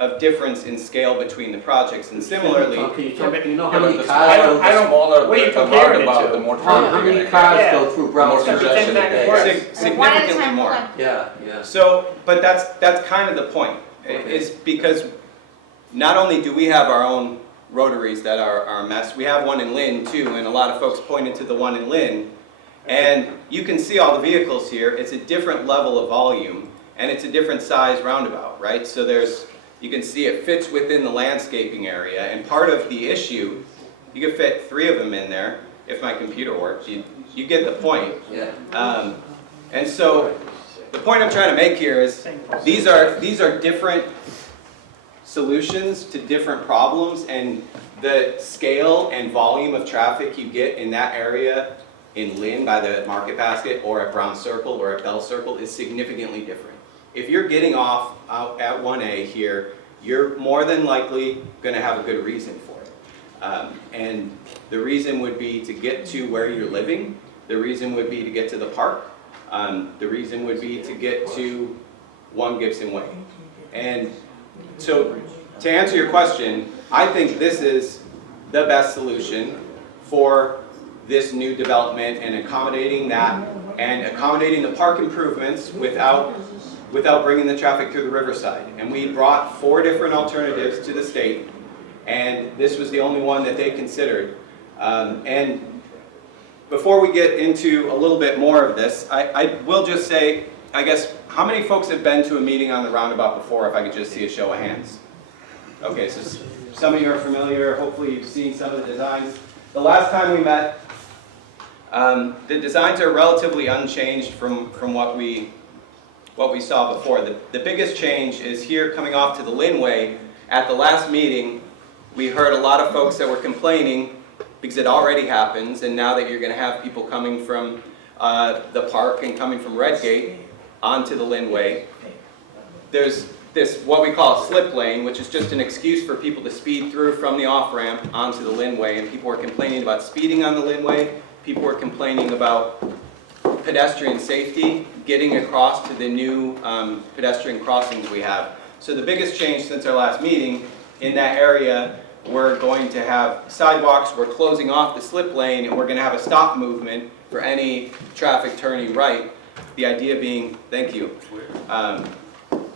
of difference in scale between the projects, and similarly, Can you tell me, you know Yeah, how but many the cars I go, don't- I don't- smaller what are you the comparing it roundabout, to? the more how traffic many you're gonna cars get. go through The Brown more Circle? congestion it is. significantly more. Yeah. So, but that's kind of the point, is because not only do we have our own rotaries that are a mess, we have one in Lynn too, and a lot of folks pointed to the one in Lynn. And you can see all the vehicles here, it's a different level of volume, and it's a different size roundabout, right? So you can see it fits within the landscaping area, and part of the issue, you could fit 3 of them in there, if my computer works, you get the point. Yeah. And so, the point I'm trying to make here is, these are different solutions to different problems, and the scale and volume of traffic you get in that area in Lynn by the Market Basket, or at Brown Circle, or at Bell Circle is significantly different. If you're getting off out at 1A here, you're more than likely gonna have a good reason for it. And the reason would be to get to where you're living, the reason would be to get to the park, the reason would be to get to 1 Gibson Way. And so, to answer your question, I think this is the best solution for this new development and accommodating that, and accommodating the park improvements without bringing the traffic through the riverside. And we brought 4 different alternatives to the state, and this was the only one that they considered. And before we get into a little bit more of this, I will just say, I guess, how many folks have been to a meeting on the roundabout before, if I could just see a show of hands? Okay, so some of you are familiar, hopefully you've seen some of the designs. The last time we met, the designs are relatively unchanged from what we saw before. The biggest change is here coming off to the Lynn Way. At the last meeting, we heard a lot of folks that were complaining because it already happens, and now that you're going to have people coming from the park and coming from Redgate onto the Lynn Way, there's this, what we call a slip lane, which is just an excuse for people to speed through from the off-ramp onto the Lynn Way, and people were complaining about speeding on the Lynn Way. People were complaining about pedestrian safety, getting across to the new pedestrian crossings we have. So the biggest change since our last meeting in that area, we're going to have sidewalks, we're closing off the slip lane, and we're going to have a stop movement for any traffic turning right. The idea being, thank you.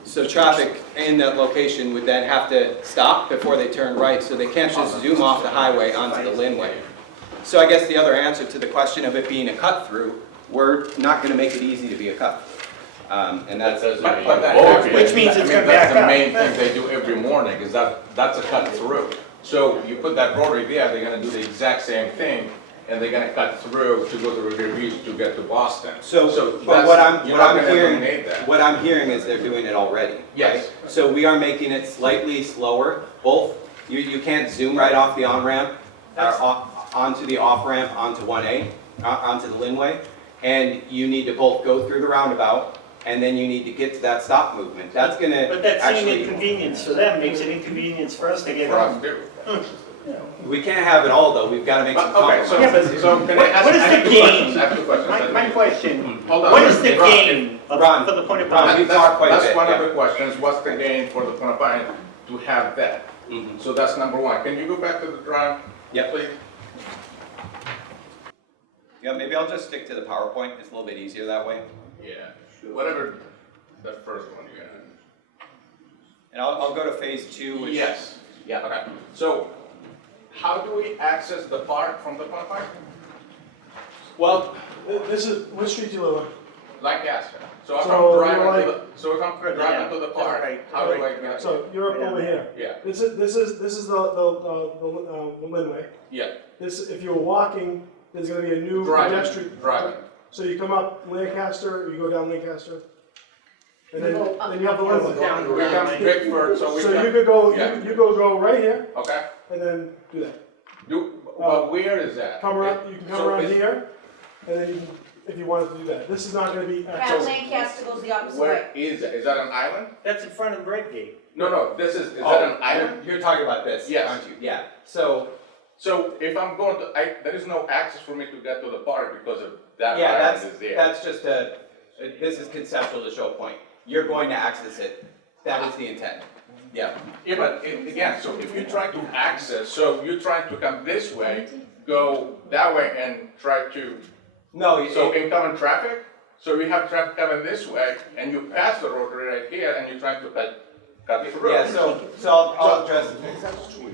So traffic in that location would then have to stop before they turn right, so they can't just zoom off the highway onto the Lynn Way. So I guess the other answer to the question of it being a cut-through, we're not going to make it easy to be a cut-through. And that's... Which means it's gonna back That's the up. main thing they do every morning, is that's a cut through. So you put that rotary there, they're gonna do the exact same thing, and they're gonna cut through to go to River Beach to get to Boston. So, but that's- you're not gonna hearing, eliminate that. what I'm hearing is they're doing it already. Yes. Right? So we are making it slightly slower. Both, you can't zoom right off the on-ramp, or onto the off-ramp, onto 1A, onto the Lynn Way. And you need to both go through the roundabout, and then you need to get to that stop movement. That's gonna But that same actually, inconvenience for them makes it inconvenience for us to get For us home. too. we can't have it all though. We've gotta make some Okay, compromises. Yeah, but so can I what- ask? what is I have the two questions. gain? I have 2 questions. My question, Hold on. what is the Ron, gain Ron, for the point of Ron, view? we've talked quite a bit, That's one yeah. of the questions, what's the gain for the Ponapine to have that? Mhm. So that's number 1. Can you go back to the drawing? Yep. Please? Yeah, maybe I'll just stick to the PowerPoint. It's a little bit easier that way. Yeah, whatever, the first one you got. And I'll go to phase 2, which... Yes, yeah, okay. So, how do we access the park from the Ponapine? Well, this is, which street do you live on? Lancaster. So if So I'm you're driving like- to the, so if I'm driving to the park, Right, how do I get? So you're up over here. Yeah, This is the Lynn Way. yeah, This, if you were walking, there's gonna be a new driving, pedestrian. driving. So you come up Lancaster, or you go down Lancaster, and then, You go up then you have the left lane. We come Bickford, so we So you can, could go, yeah. you go right here, okay, and then do that. but where is that? Come around, you can come So around is- here, and then you can, if you wanted to do that. This is not gonna be Pat access. Lancaster goes the opposite way. Where is that an island? That's in front of the bread gate. No, this is that Oh, an island? you're talking about this, Yes. aren't you? Yeah, so, So if I'm going to, there is no access for me to get to the park because of that yeah, island is there. that's just this is conceptual to show a point. You're going to access it, that is the intent. Yeah, Yeah, but again, so if you try to access, so you're trying to come this way, go that way and try to, no, so incoming traffic? So you have traffic coming this way and you pass the rotary right here and you're trying to cut through. yeah, so I'll address,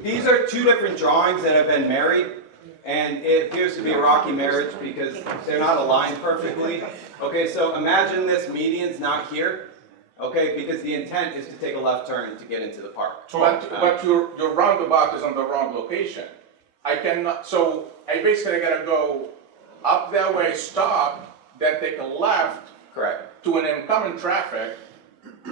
these are two different drawings that have been married, and it appears to be a rocky marriage because they're not aligned perfectly. Okay, so imagine this median's not here, okay, because the intent is to take a left turn to get into the park. But your roundabout is on the wrong location. I cannot, so I basically gotta go up that way, stop, then take a left Correct. to an incoming traffic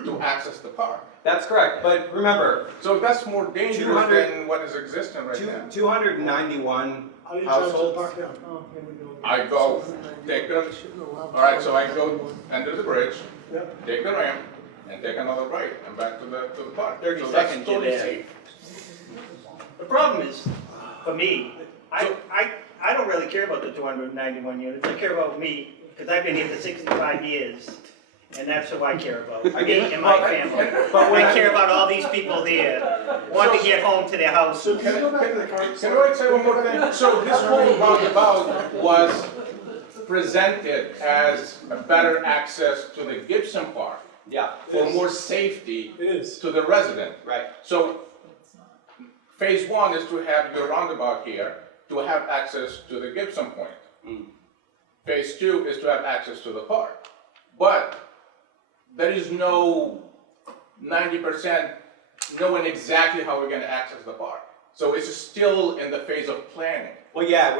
to access the park. That's correct, but remember, So that's more dangerous 200 than what is existing right now. 291 How do you charge the households. park down? Oh, here we go. I go, take the, alright, so I go under the bridge, Yep. take the ramp, and take another right, and back to the park. 30 So that's seconds, you're totally there. safe. The problem is, for me, I don't really care about the 291 units, I care about me, because I've been here for 65 years, and that's who I care about, me and my family. But when I care about all these people there, wanting to get home to their house. So can you go back to the car? Can I say one more thing? So this whole roundabout was presented as a better access to the Gibson Park Yeah, for more safety It is. to the resident. right. So phase one is to have your roundabout here to have access to the Gibson Point. Mm. Phase two is to have access to the park. But there is no 90% knowing exactly how we're gonna access the park. So it's still in the phase of planning. Well, yeah,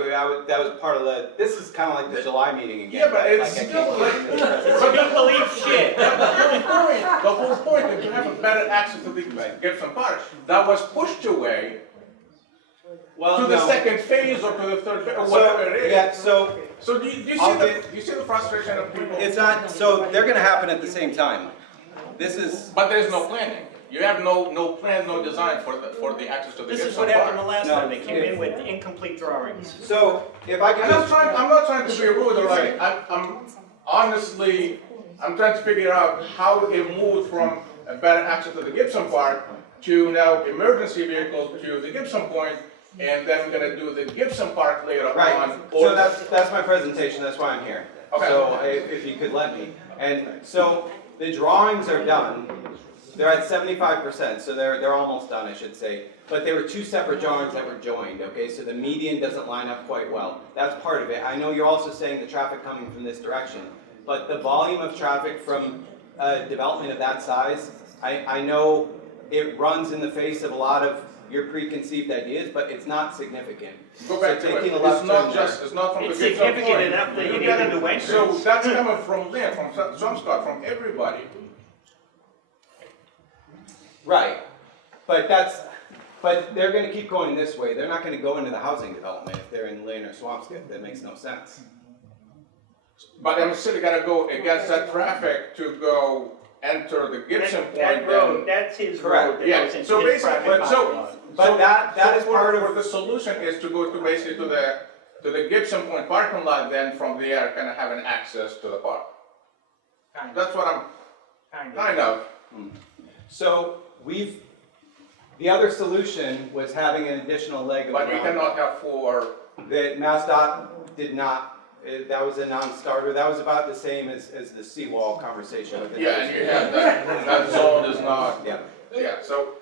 that was part of this is kind of like the July meeting again. Yeah, but right? it's Like, I still can't like- get into the present. So don't believe shit. The whole point is to have a better access to the Gibson Park. That was pushed away Well, to the no. second phase or to the third phase, or whatever it is. Yeah, so So do you I'll see the frustration of people? it's not, so they're gonna happen at the same time. This is, But there's no planning. You have no plan, no design for the access to the This is Gibson what happened the Park. last No. time, they came in with incomplete drawings. so if I could just, I'm not trying to be rude or like, I'm honestly, I'm trying to figure out how it moved from a better access to the Gibson Park to now emergency vehicles to the Gibson Point, and then we're gonna do the Gibson Park later right, on. so that's my presentation, that's why I'm here. Okay. So if you could let me. And so the drawings are done, they're at 75%, so they're almost done, I should say. But there were two separate drawings that were joined, okay? So the median doesn't line up quite well. That's part of it. I know you're also saying the traffic coming from this direction, but the volume of traffic from development of that size, I know it runs in the face of a lot of your preconceived ideas, but it's not significant. Go back So to it. taking a It's left not turn just, it's not from the It's Gibson Point. significant enough that you need gotta- to do So entrance. that's coming from there, from Swampscott, from everybody. Right, but they're gonna keep going this way, they're not gonna go into the housing development if they're in Lane or Swampscott, that makes no sense. But I'm still gotta go against that traffic to go enter the Gibson Point. That road, and- that's his Correct. road that Yeah, goes into so his basically, private but parking lot. But that is so part for of, the solution is to go to basically to the Gibson Point parking lot, then from there kind of have an access to the park. Kind of, That's what I'm, kind of. so the other solution was having an additional leg of But we ground. cannot have four, That MassDOT did not, that was a non-starter, that was about the same as the seawall conversation with the. yeah, and you have that zone is not, Yeah, yeah, so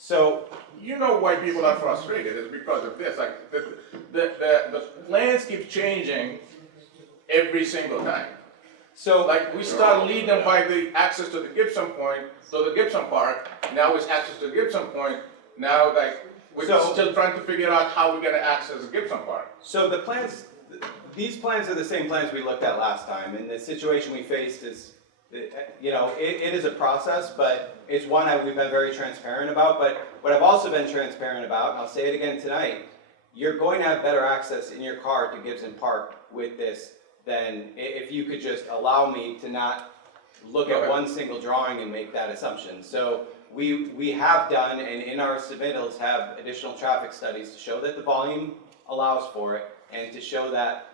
so, you know why people are frustrated, it's because of this, like, the plans keep changing every single time. so, Like, we start leading by the access to the Gibson Point, so the Gibson Park, now it's access to the Gibson Point, now like, we're So- still trying to figure out how we're gonna access the Gibson Park. so the plans, these plans are the same plans we looked at last time, and the situation we faced is, you know, it is a process, but it's one we've been very transparent about. But what I've also been transparent about, and I'll say it again tonight, you're going to have better access in your car to Gibson Park with this than if you could just allow me to not look at one single drawing and make that assumption. So we have done, and in our submittals have additional traffic studies to show that the volume allows for it, and to show that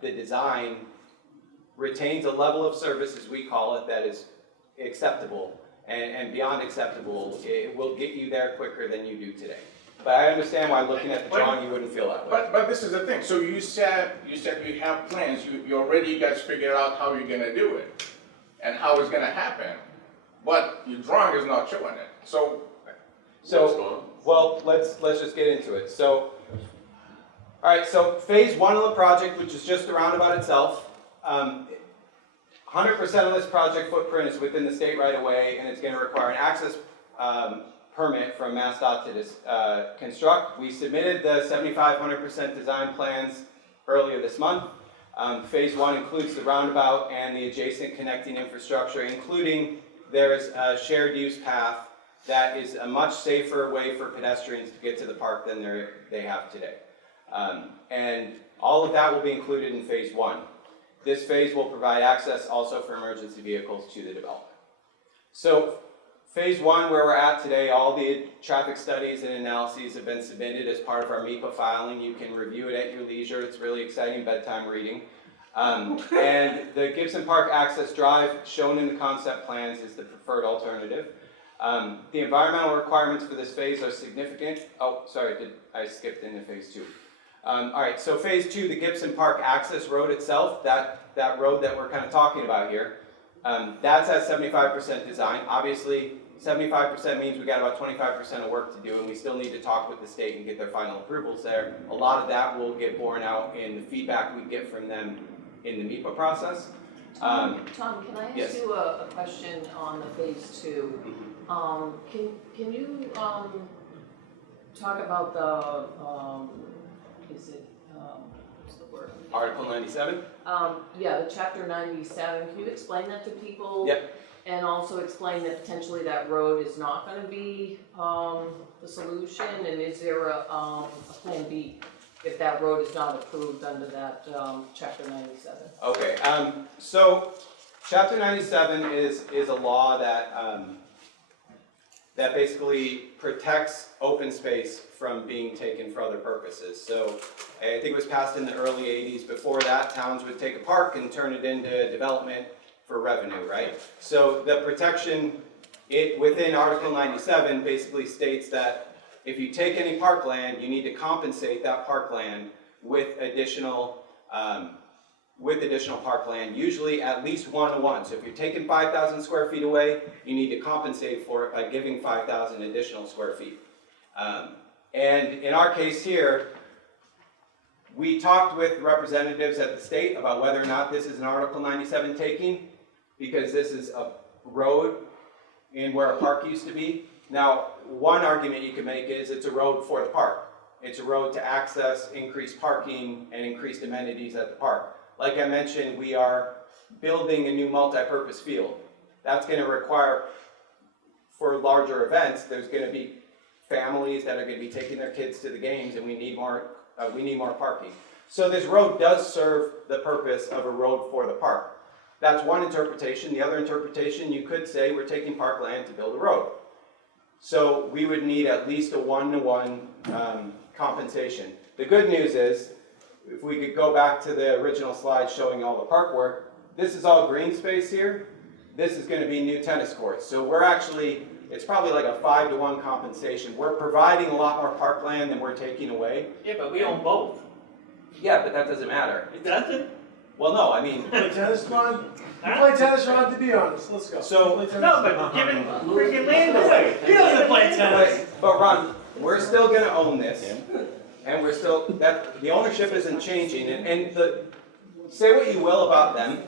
the design retains a level of service, as we call it, that is acceptable, and beyond acceptable. It will get you there quicker than you do today. But I understand why looking at the drawing you wouldn't feel that way. But this is the thing, so you said you have plans, you already guys figured out how you're gonna do it, and how it's gonna happen, but your drawing is not showing it, so. Well, let's just get into it. So, all right, so phase one of the project, which is just the roundabout itself, 100% of this project footprint is within the state right away, and it's going to require an access permit from MassDOT to construct. We submitted the 75-100% design plans earlier this month. Phase one includes the roundabout and the adjacent connecting infrastructure, including there's a shared use path that is a much safer way for pedestrians to get to the park than they have today. And all of that will be included in phase one. This phase will provide access also for emergency vehicles to the development. So phase one, where we're at today, all the traffic studies and analyses have been submitted as part of our MEPA filing. You can review it at your leisure. It's really exciting bedtime reading. And the Gibson Park Access Drive shown in the concept plans is the preferred alternative. The environmental requirements for this phase are significant. Oh, sorry, I skipped into phase two. All right, so phase two, the Gibson Park Access Road itself, that road that we're kind of talking about here, that's at 75% design. Obviously, 75% means we got about 25% of work to do, and we still need to talk with the state and get their final approvals there. A lot of that will get borne out in the feedback we get from them in the MEPA process. Tom, can I yes. ask you a question on the phase two? Can you talk about the what's the word? Article 97? Yeah, the chapter 97. Can you explain that to people? Yep. And also explain that potentially that road is not going to be the solution, and is there a plan B if that road is not approved under that chapter 97? Okay, so chapter 97 is a law that that basically protects open space from being taken for other purposes. So I think it was passed in the early 80s. Before that, towns would take a park and turn it into development for revenue, right? So the protection within Article 97 basically states that if you take any parkland, you need to compensate that parkland with additional parkland, usually at least 1-to-1. So if you're taking 5,000 square feet away, you need to compensate for it by giving 5,000 additional square feet. And in our case here, we talked with representatives at the state about whether or not this is an Article 97 taking, because this is a road in where a park used to be. Now, one argument you could make is it's a road for the park. It's a road to access increased parking and increased amenities at the park. Like I mentioned, we are building a new multi-purpose field. That's going to require, for larger events, there's going to be families that are going to be taking their kids to the games, and we need more parking. So this road does serve the purpose of a road for the park. That's one interpretation. The other interpretation, you could say we're taking parkland to build a road. So we would need at least a 1-to-1 compensation. The good news is, if we could go back to the original slide showing all the park work, this is all green space here. This is going to be new tennis courts. So we're actually, it's probably like a 5-to-1 compensation. We're providing a lot more parkland than we're taking away. Yeah, but we own both. Yeah, but that doesn't matter. It doesn't? Well, no, I mean, Play tennis, Ron? You play tennis, Ron, to be honest, let's go. So- Play tennis. No, but giving freaking land away. He doesn't play tennis. but Ron, we're still going to own this. And we're still, the ownership isn't changing. Say what you will about them,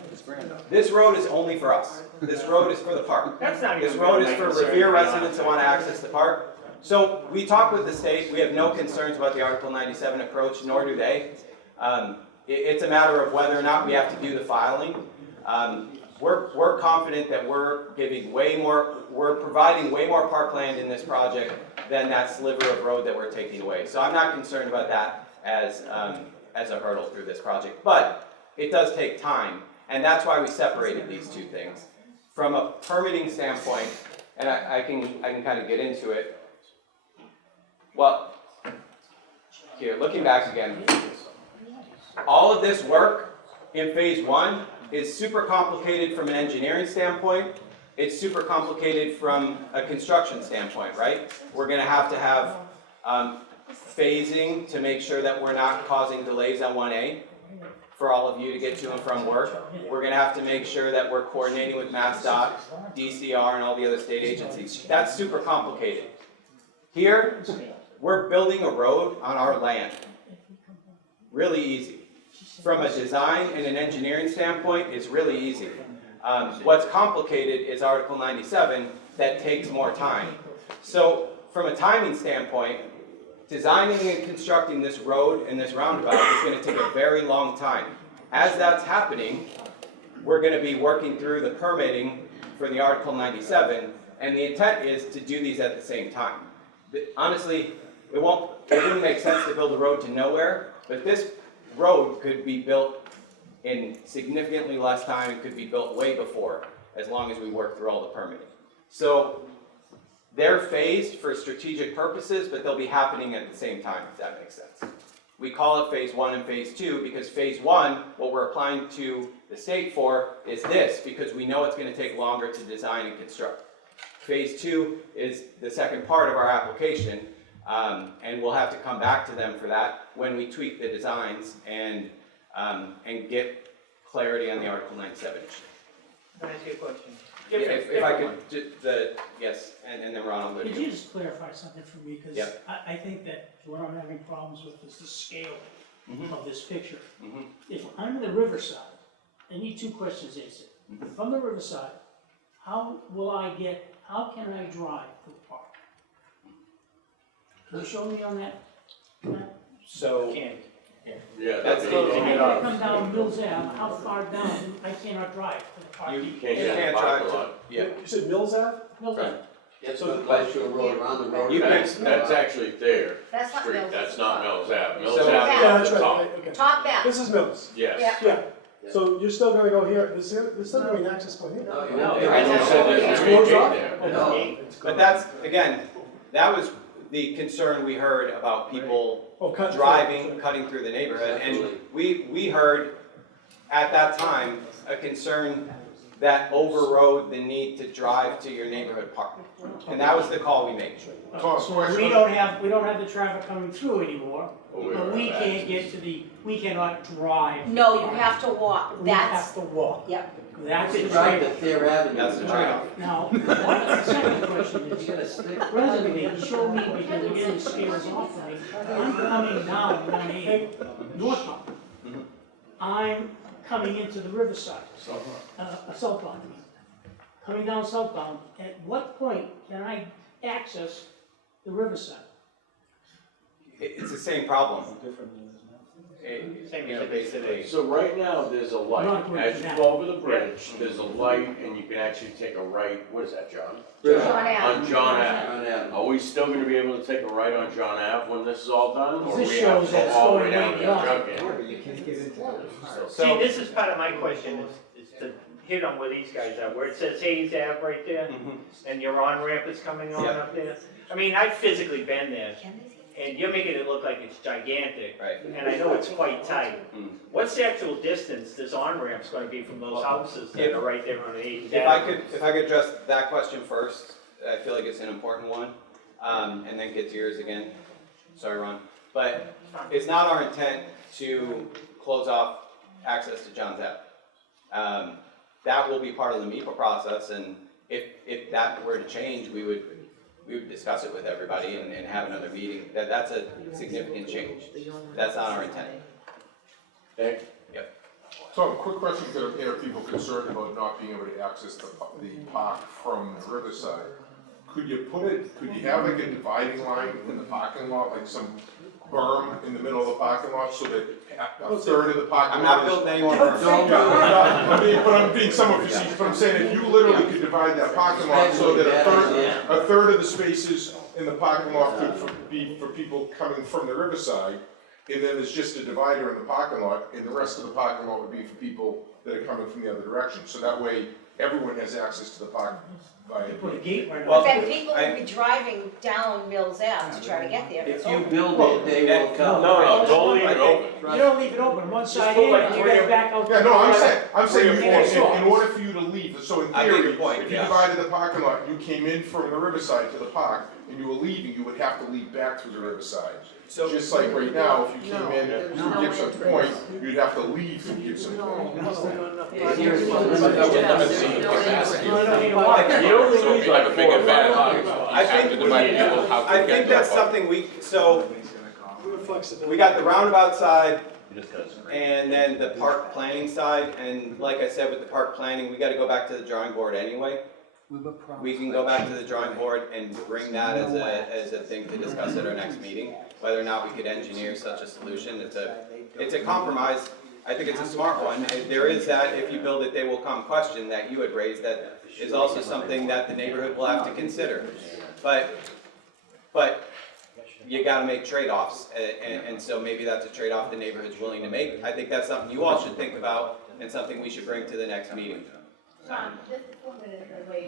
this road is only for us. This road is for the park. That's not even. This road is my for concern, Revere to be residents honest. who want to access the park. So we talked with the state. We have no concerns about the Article 97 approach, nor do they. it's a matter of whether or not we have to do the filing. We're confident that we're providing way more parkland in this project than that sliver of road that we're taking away. So I'm not concerned about that as a hurdle through this project. But it does take time, and that's why we separated these two things. From a permitting standpoint, and I can kind of get into it. Well, here, looking back again, all of this work in phase 1 is super complicated from an engineering standpoint. It's super complicated from a construction standpoint, right? We're gonna have to have phasing to make sure that we're not causing delays on 1A for all of you to get to and from work. We're gonna have to make sure that we're coordinating with MassDOT, DCR, and all the other state agencies. That's super complicated. Here, we're building a road on our land. Really easy. From a design and an engineering standpoint, it's really easy. What's complicated is Article 97 that takes more time. So from a timing standpoint, designing and constructing this road and this roundabout is going to take a very long time. As that's happening, we're going to be working through the permitting for the Article 97, and the intent is to do these at the same time. Honestly, it wouldn't make sense to build a road to nowhere, but this road could be built in significantly less time. It could be built way before, as long as we work through all the permitting. So they're phased for strategic purposes, but they'll be happening at the same time, if that makes sense. We call it phase 1 and phase 2 because phase 1, what we're applying to the state for is this, because we know it's going to take longer to design and construct. Phase 2 is the second part of our application, and we'll have to come back to them for that when we tweak the designs and get clarity on the Article 97 issue. Can I ask you a question? If I could, yes, and then Ron, I'll go to Could you. you just clarify something for me? Because Yep. I think that what I'm having problems with is the scale of this picture. If I'm in the riverside, I need two questions answered. From the riverside, how can I drive to the park? Can you show me on that map? So, Can't. Yeah, That's that's closing I it. gotta come down Mills Ave, how far down, I cannot drive to the park? you Can't can't get in the drive parking to, lot. yeah. You said Mills Ave? Mills Ave. It's So a glacial road around the road. You That's actually there. That's not Street, Mills. that's not Mills Ave. Mills So- Ave Yeah, is that's at the top. right, okay. Top back. This is Mills. Yes. Yeah. So you're still gonna go here, there's still gonna be an access point here? No, you No, won't. there I is just said there's It's gonna be a closed gate off? there. No. But that's, again, that was the concern we heard about people Oh, cut. driving, cutting through the neighborhood. And Absolutely. we heard at that time a concern that overrode the need to drive to your neighborhood park. And that was the call we made. So we don't have the traffic coming through anymore, Oh, but we can't get to we cannot drive. No, you have to walk. We have That's, to walk. yep. That's You the can drive to trade-off. Thayer Avenue. That's the trade-off. Now, the second question You is, gotta stick. presently, show me, because again, it scares off me, I'm coming down 1A northbound. I'm coming into the riverside, southbound. Coming down southbound, at what point can I access the riverside? It's the same problem. Same You know, as it is today. So right now, there's a light. Not right As you now. go over the bridge, there's a light and you can actually take a right, what is that, John? John Ave. On John Ave. John Avenue. Are we still gonna be able to take a right on John Ave when this is all done? Or This we have shows to that go it's all the way going down way to beyond. Jughead? See, this is part of my question, is to hit on where these guys are, where it says Hayes Ave right there, and your on-ramp is coming on Yep. up there. I mean, I've physically been there, and you're making it look like it's gigantic, Right. and I know it's quite tight. Mm. What's the actual distance this on-ramp's gonna be from those houses that are right there on Hayes Ave? If I could address that question first, I feel like it's an important one, and then get to yours again. Sorry, Ron. But it's not our intent to close off access to John's Ave. That will be part of the MEPA process, and if that were to change, we would discuss it with everybody and have another meeting. That's a significant change. That's not our intent. Thank Tom, quick question, because I'm hearing people concerned about not being able to access the park from the riverside. Could you have like a dividing line in the parking lot, like some berm in the middle of the parking lot so that a third of the parking I'm lot not is. building any more berms. But I'm being somewhat facetious, but I'm saying if you literally could divide that parking lot so that a third of the spaces in the parking lot could be for people coming from the riverside, and then there's just a divider in the parking lot, and the rest of the parking lot would be for people that are coming from the other direction. So that way, everyone has access to the park via. Put a gate right Well, But then people will be driving down Mills Ave to try to get there. If you build it, they will come. No, don't leave it open. You don't leave it open, one side put in, like you three gotta of- back out. Yeah, no, I'm saying, Three or four in order for you to leave, so in I get theory, your point, if you yeah. divided the parking lot, you came in from the riverside to the park, and you were leaving, you would have to leave back through the riverside. So- Just like right now, if you came in there's through no Gibson entrance. Point, you'd have to leave through Gibson Point. Here's one. But that would limit seating capacity. No, no, you don't want it. You only So if need you have a like big 4 or 5 event, lots. you I have to think, divide people how to I get think to that's the park. something so Flexibility. we got the roundabout side and then the park planning side, and like I said with the park planning, we gotta go back to the drawing board anyway. We can go back to the drawing board and bring that as a thing to discuss at our next meeting, whether or not we could engineer such a solution. It's a compromise. I think it's a smart one. There is that, if you build it, they will come question that you had raised, that is also something that the neighborhood will have to consider. But you gotta make trade-offs, and so maybe that's a trade-off the neighborhood's willing to make. I think that's something you all should think about, and something we should bring to the next meeting.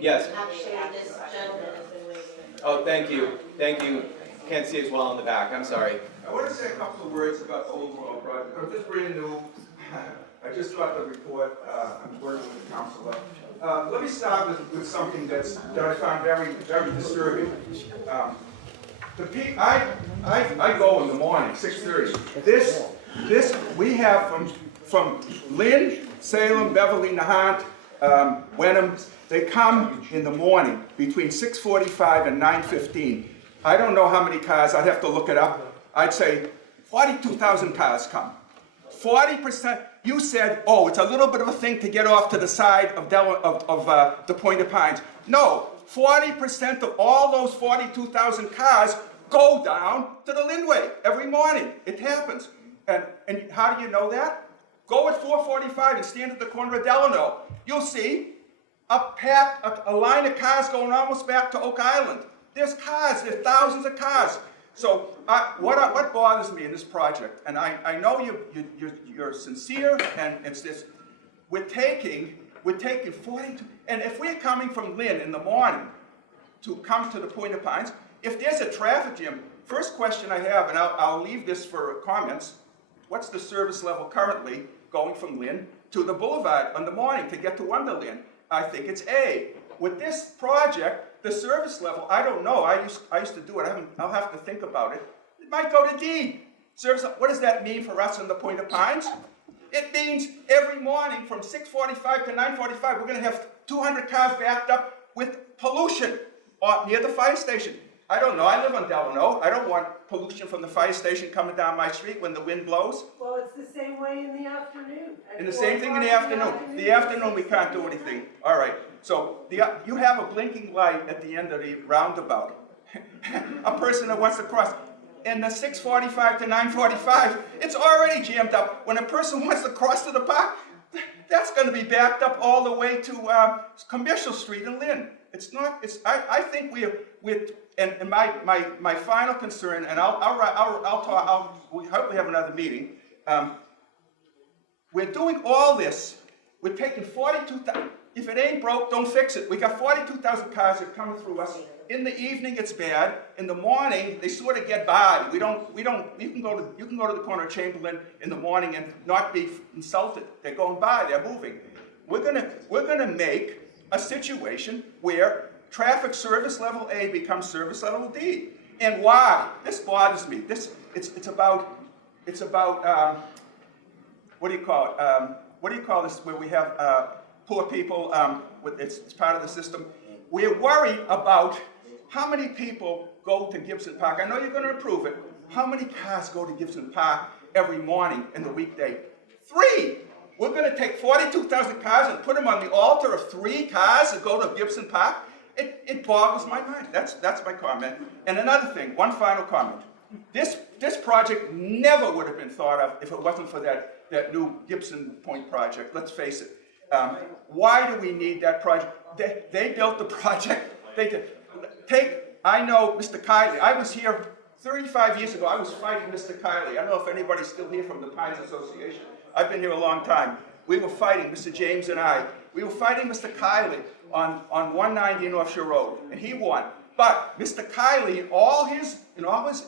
Yes. Actually, this gentleman has been waiting. Oh, thank you, can't see as well in the back, I'm sorry. I want to say a couple of words about the overall project. I'm just brand new. I just got the report. I'm working with the counselor. Let me start with something that I found very, very disturbing. I go in the morning, 6:30. This we have from Lynn, Salem, Beverly, Nahant, Wenham. They come in the morning between 6:45 and 9:15. I don't know how many cars. I'd have to look it up. I'd say 42,000 cars come. 40%. You said, oh, it's a little bit of a thing to get off to the side of the Point of Pines. No, 40% of all those 42,000 cars go down to the Lindway every morning. It happens. And how do you know that? Go at 4:45 and stand at the corner of Delano. You'll see a line of cars going almost back to Oak Island. There's cars, there's thousands of cars. So what bothers me in this project, and I know you're sincere, and it's this, we're taking 42, and if we're coming from Lynn in the morning to come to the Point of Pines, if there's a traffic jam, first question I have, and I'll leave this for comments, what's the service level currently going from Lynn to the boulevard in the morning to get to Wonderland? I think it's A. With this project, the service level, I don't know. I used to do it. I'll have to think about it. It might go to D. Service. What does that mean for us in the Point of Pines? It means every morning from 6:45 to 9:45, we're going to have 200 cars backed up with pollution near the fire station. I don't know. I live on Delano. I don't want pollution from the fire station coming down my street when the wind blows. Well, it's the same way in the afternoon. And the same thing in the afternoon. The afternoon, we can't do anything. All right. So you have a blinking light at the end of the roundabout. A person that wants to cross. In the 6:45 to 9:45, it's already jammed up. When a person wants to cross to the park, that's going to be backed up all the way to Commercial Street in Lynn. It's not. It's. I think and my final concern, and I'll talk. We hope we have another meeting. We're doing all this. We're taking 42,000. If it ain't broke, don't fix it. We got 42,000 cars that are coming through us. In the evening, it's bad. In the morning, they sort of get by. You can go to the corner of Chamberlain in the morning and not be insulted. They're going by. They're moving. We're gonna make a situation where traffic service level A becomes service level D. And why? This bothers me. It's about what do you call it? What do you call this? Where we have poor people. It's part of the system. We're worried about how many people go to Gibson Park. I know you're going to approve it. How many cars go to Gibson Park every morning in the weekday? 3. We're going to take 42,000 cars and put them on the altar of 3 cars that go to Gibson Park. It boggles my mind. That's my comment. And another thing, one final comment. This This project never would have been thought of if it wasn't for that new Gibson Point project, let's face it. Why do we need that project? They built the project, I know Mr. Kiley, I was here 35 years ago, I was fighting Mr. Kiley. I don't know if anybody's still here from the Pines Association. I've been here a long time. We were fighting, Mr. James and I, we were fighting Mr. Kiley on 190 North Shore Road, and he won. But Mr. Kiley, in all his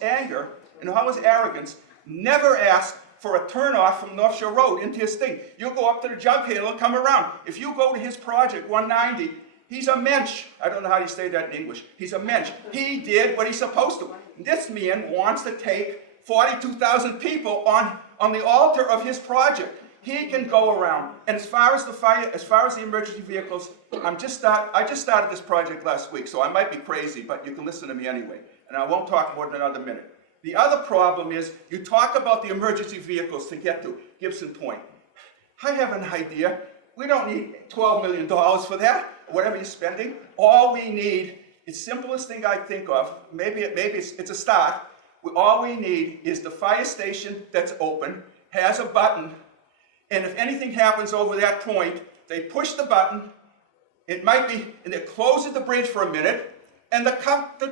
anger, and all his arrogance, never asked for a turnoff from North Shore Road into his thing. You go up to the jug handle and come around. If you go to his project, 190, he's a mensch. I don't know how you say that in English. He's a mensch. He did what he's supposed to. This man wants to take 42,000 people on the altar of his project. He can go around. And as far as the fire, as far as the emergency vehicles, I just started this project last week, so I might be crazy, but you can listen to me anyway. And I won't talk more than another minute. The other problem is, you talk about the emergency vehicles to get to Gibson Point. I have an idea. We don't need $12 million for that, whatever you're spending. All we need, the simplest thing I think of, maybe it's a start. All we need is the fire station that's open, has a button, and if anything happens over that point, they push the button, it might be, and it closes the bridge for a minute, and the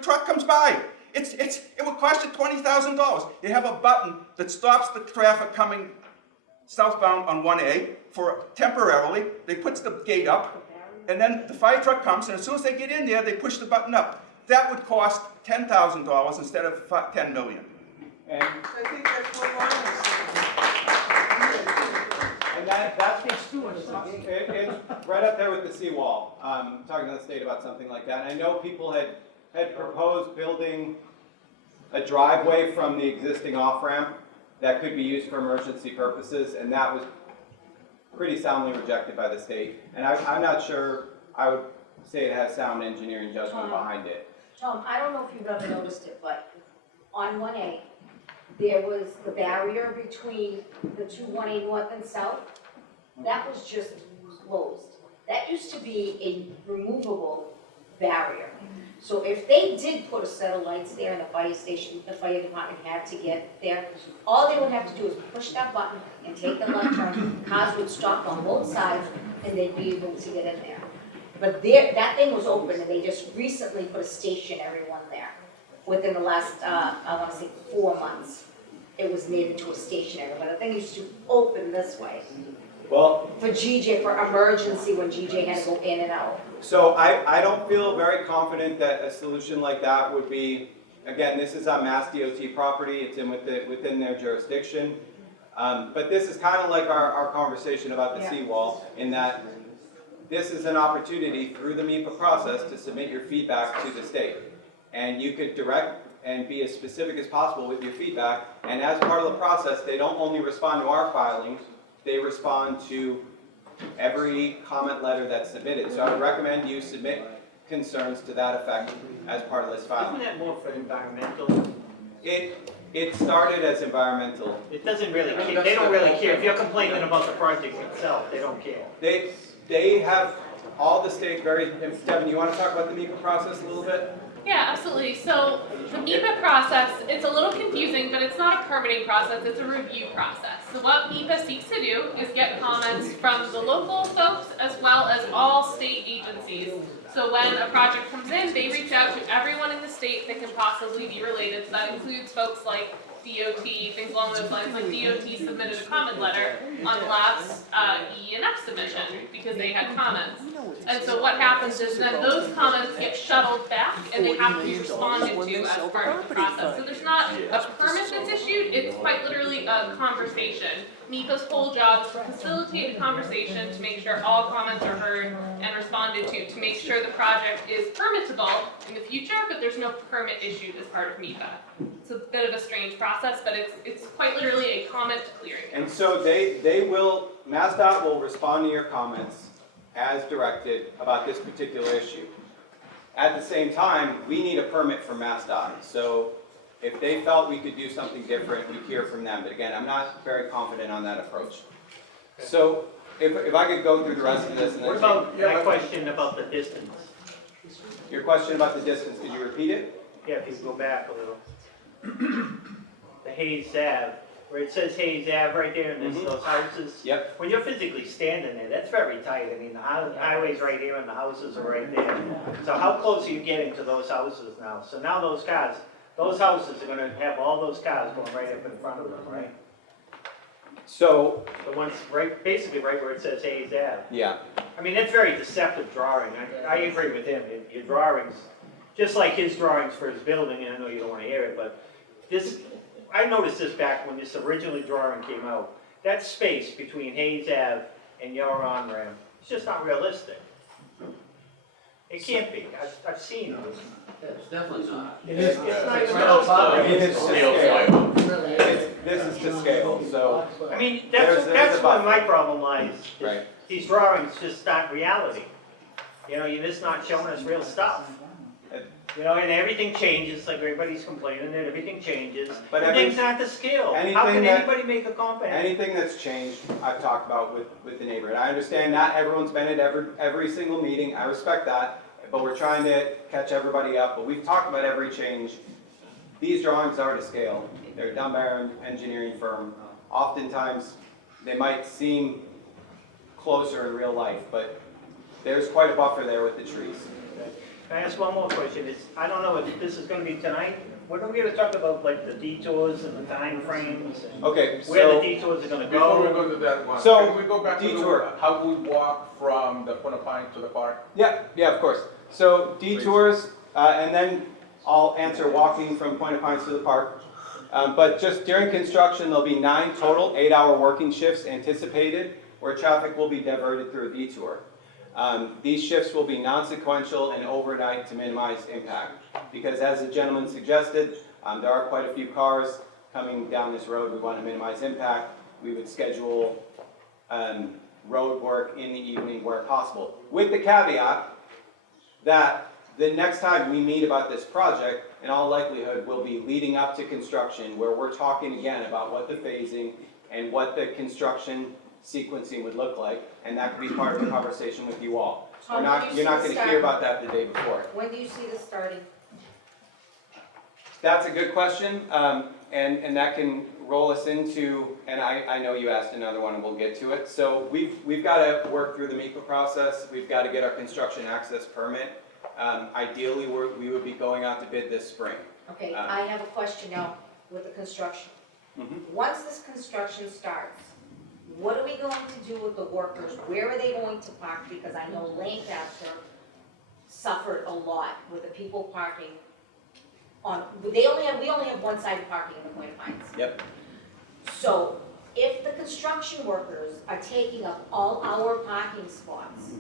truck comes by. It would cost you $20,000. You have a button that stops the traffic coming southbound on 1A for temporarily. They put the gate up, and then the fire truck comes, and as soon as they get in there, they push the button up. That would cost $10,000 instead of $10 million. And, I think that's what Ron is saying. and that's right up there with the seawall. Talking to the state about something like that. And I know people had proposed building a driveway from the existing off-ramp that could be used for emergency purposes, and that was pretty soundly rejected by the state. And I'm not sure I would say it has sound engineering judgment behind it. Tom, I don't know if you've ever noticed it, but on 1A, there was the barrier between the two 1A North and South. That was just closed. That used to be a removable barrier. So if they did put a set of lights there in the fire station, the fire department had to get there, all they would have to do is push that button and take the left turn. Cars would stop on both sides and they'd be able to get in there. But that thing was open and they just recently put a stationary one there. Within the last, I want to say 4 months, it was made into a stationary, but the thing used to open this way. Well, For GJ, for emergency, when GJ had to go in and out. so I don't feel very confident that a solution like that would be, again, this is on Mass DOT property, it's within their jurisdiction. But this is kind of like our conversation about the seawall, in that this is an opportunity through the MEPA process to submit your feedback to the state. And you could direct and be as specific as possible with your feedback. And as part of the process, they don't only respond to our filings, they respond to every comment letter that's submitted. So I would recommend you submit concerns to that effect as part of this filing. Isn't that more for environmental? It started as environmental. It doesn't really care, they don't really care. If you're complaining about the project itself, they don't care. They have all the state Devin, you want to talk about the MEPA process a little bit? Yeah, absolutely. So the MEPA process, it's a little confusing, but it's not a permitting process, it's a review process. So what MEPA seeks to do is get comments from the local folks as well as all state agencies. So when a project comes in, they reach out to everyone in the state that can possibly be related. So that includes folks like DOT, things along those lines. Like DOT submitted a comment letter on the last E and F submission because they had comments. And so what happens is then those comments get shuttled back and they have to be responded to as part of the process. So there's not a permit that's issued, it's quite literally a conversation. MEPA's whole job is to facilitate a conversation to make sure all comments are heard and responded to make sure the project is permittable in the future, but there's no permit issued as part of MEPA. It's a bit of a strange process, but it's quite literally a comment clearing. And so MassDOT will respond to your comments as directed about this particular issue. At the same time, we need a permit from MassDOT. So if they felt we could do something different, we'd hear from them. But again, I'm not very confident on that approach. So if I could go through the rest of this. And then What about my question about the distance? Your question about the distance, could you repeat it? Yeah, if you go back a little. the Hayes Ave, where it says Hayes Ave right there, and there's those houses. Yep. When you're physically standing there, that's very tight. I mean, the highway's right here and the houses are right there. So how close are you getting to those houses now? So now those cars, those houses are gonna have all those cars going right up in front of them, right? So, The ones right, basically right where it says Hayes Ave. yeah, I mean, that's very deceptive drawing. I agree with him. Your drawings, just like his drawings for his building, and I know you don't wanna hear it, but this, I noticed this back when this originally drawing came out. That space between Hayes Ave and your on-ramp, it's just not realistic. It can't be. I've seen it. It's definitely not. It's not even Right close on to top. it. it's to scale. This is to scale, so, I mean, There's that's a where buffer. my problem lies. is right. These drawings just not reality. You know, you're just not showing us real stuff. You know, and everything changes, like everybody's complaining that everything changes. But And things aren't to scale. How anything can that- anybody make a comment? Anything that's changed, I've talked about with the neighborhood. I understand not everyone's been at every single meeting, I respect that, but we're trying to catch everybody up. But we've talked about every change. These drawings are to scale. They're done by our engineering firm. Oftentimes, they might seem closer in real life, but there's quite a buffer there with the trees. Can I ask one more question? I don't know if this is gonna be tonight. When are we gonna talk about like the detours and the time frames and Okay, where the so, detours are gonna Before we go? go to that one, So, can we go back to detour. how we walk from the Point of Pines to the park? yeah, of course. So detours, and then I'll answer walking from Point of Pines to the park. But just during construction, there'll be 9 total 8-hour working shifts anticipated where traffic will be diverted through a detour. These shifts will be non-sequential and overnight to minimize impact. Because as the gentleman suggested, there are quite a few cars coming down this road. We want to minimize impact. We would schedule road work in the evening where possible. With the caveat that the next time we meet about this project, in all likelihood, will be leading up to construction, where we're talking again about what the phasing and what the construction sequencing would look like, and that could be part of the conversation with you all. Tom, when do you You're not see gonna this hear starting? about that the day before. When do you see this starting? That's a good question, and that can roll us into, and I know you asked another one and we'll get to it. So we've got to work through the MEPA process. We've got to get our construction access permit. Ideally, we would be going out to bid this spring. Okay, I have a question now with the construction. Mhm. Once this construction starts, what are we going to do with the workers? Where are they going to park? Because I know Lancaster suffered a lot with the people parking on, we only have one side parking in the Point of Pines. Yep. So if the construction workers are taking up all our parking spots,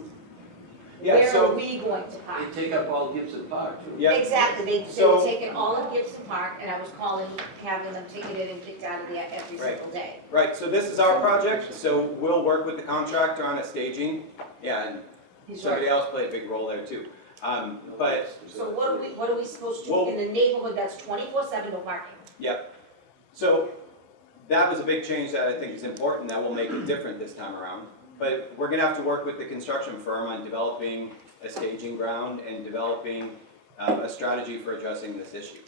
Yeah, where so- are we going to park? They take up all Gibson Park too. Yep. Exactly, they were So- taking all of Gibson Park, and I was calling, having them ticketed and kicked out of there every Right. single day. Right, so this is our project, so we'll work with the contractor on a staging. Yeah, and He's somebody right. else played a big role there too. But, So what are we supposed to Well- do in the neighborhood that's 24/7 no parking? yep. So that was a big change that I think is important, that will make it different this time around. But we're gonna have to work with the construction firm on developing a staging ground and developing a strategy for addressing this issue.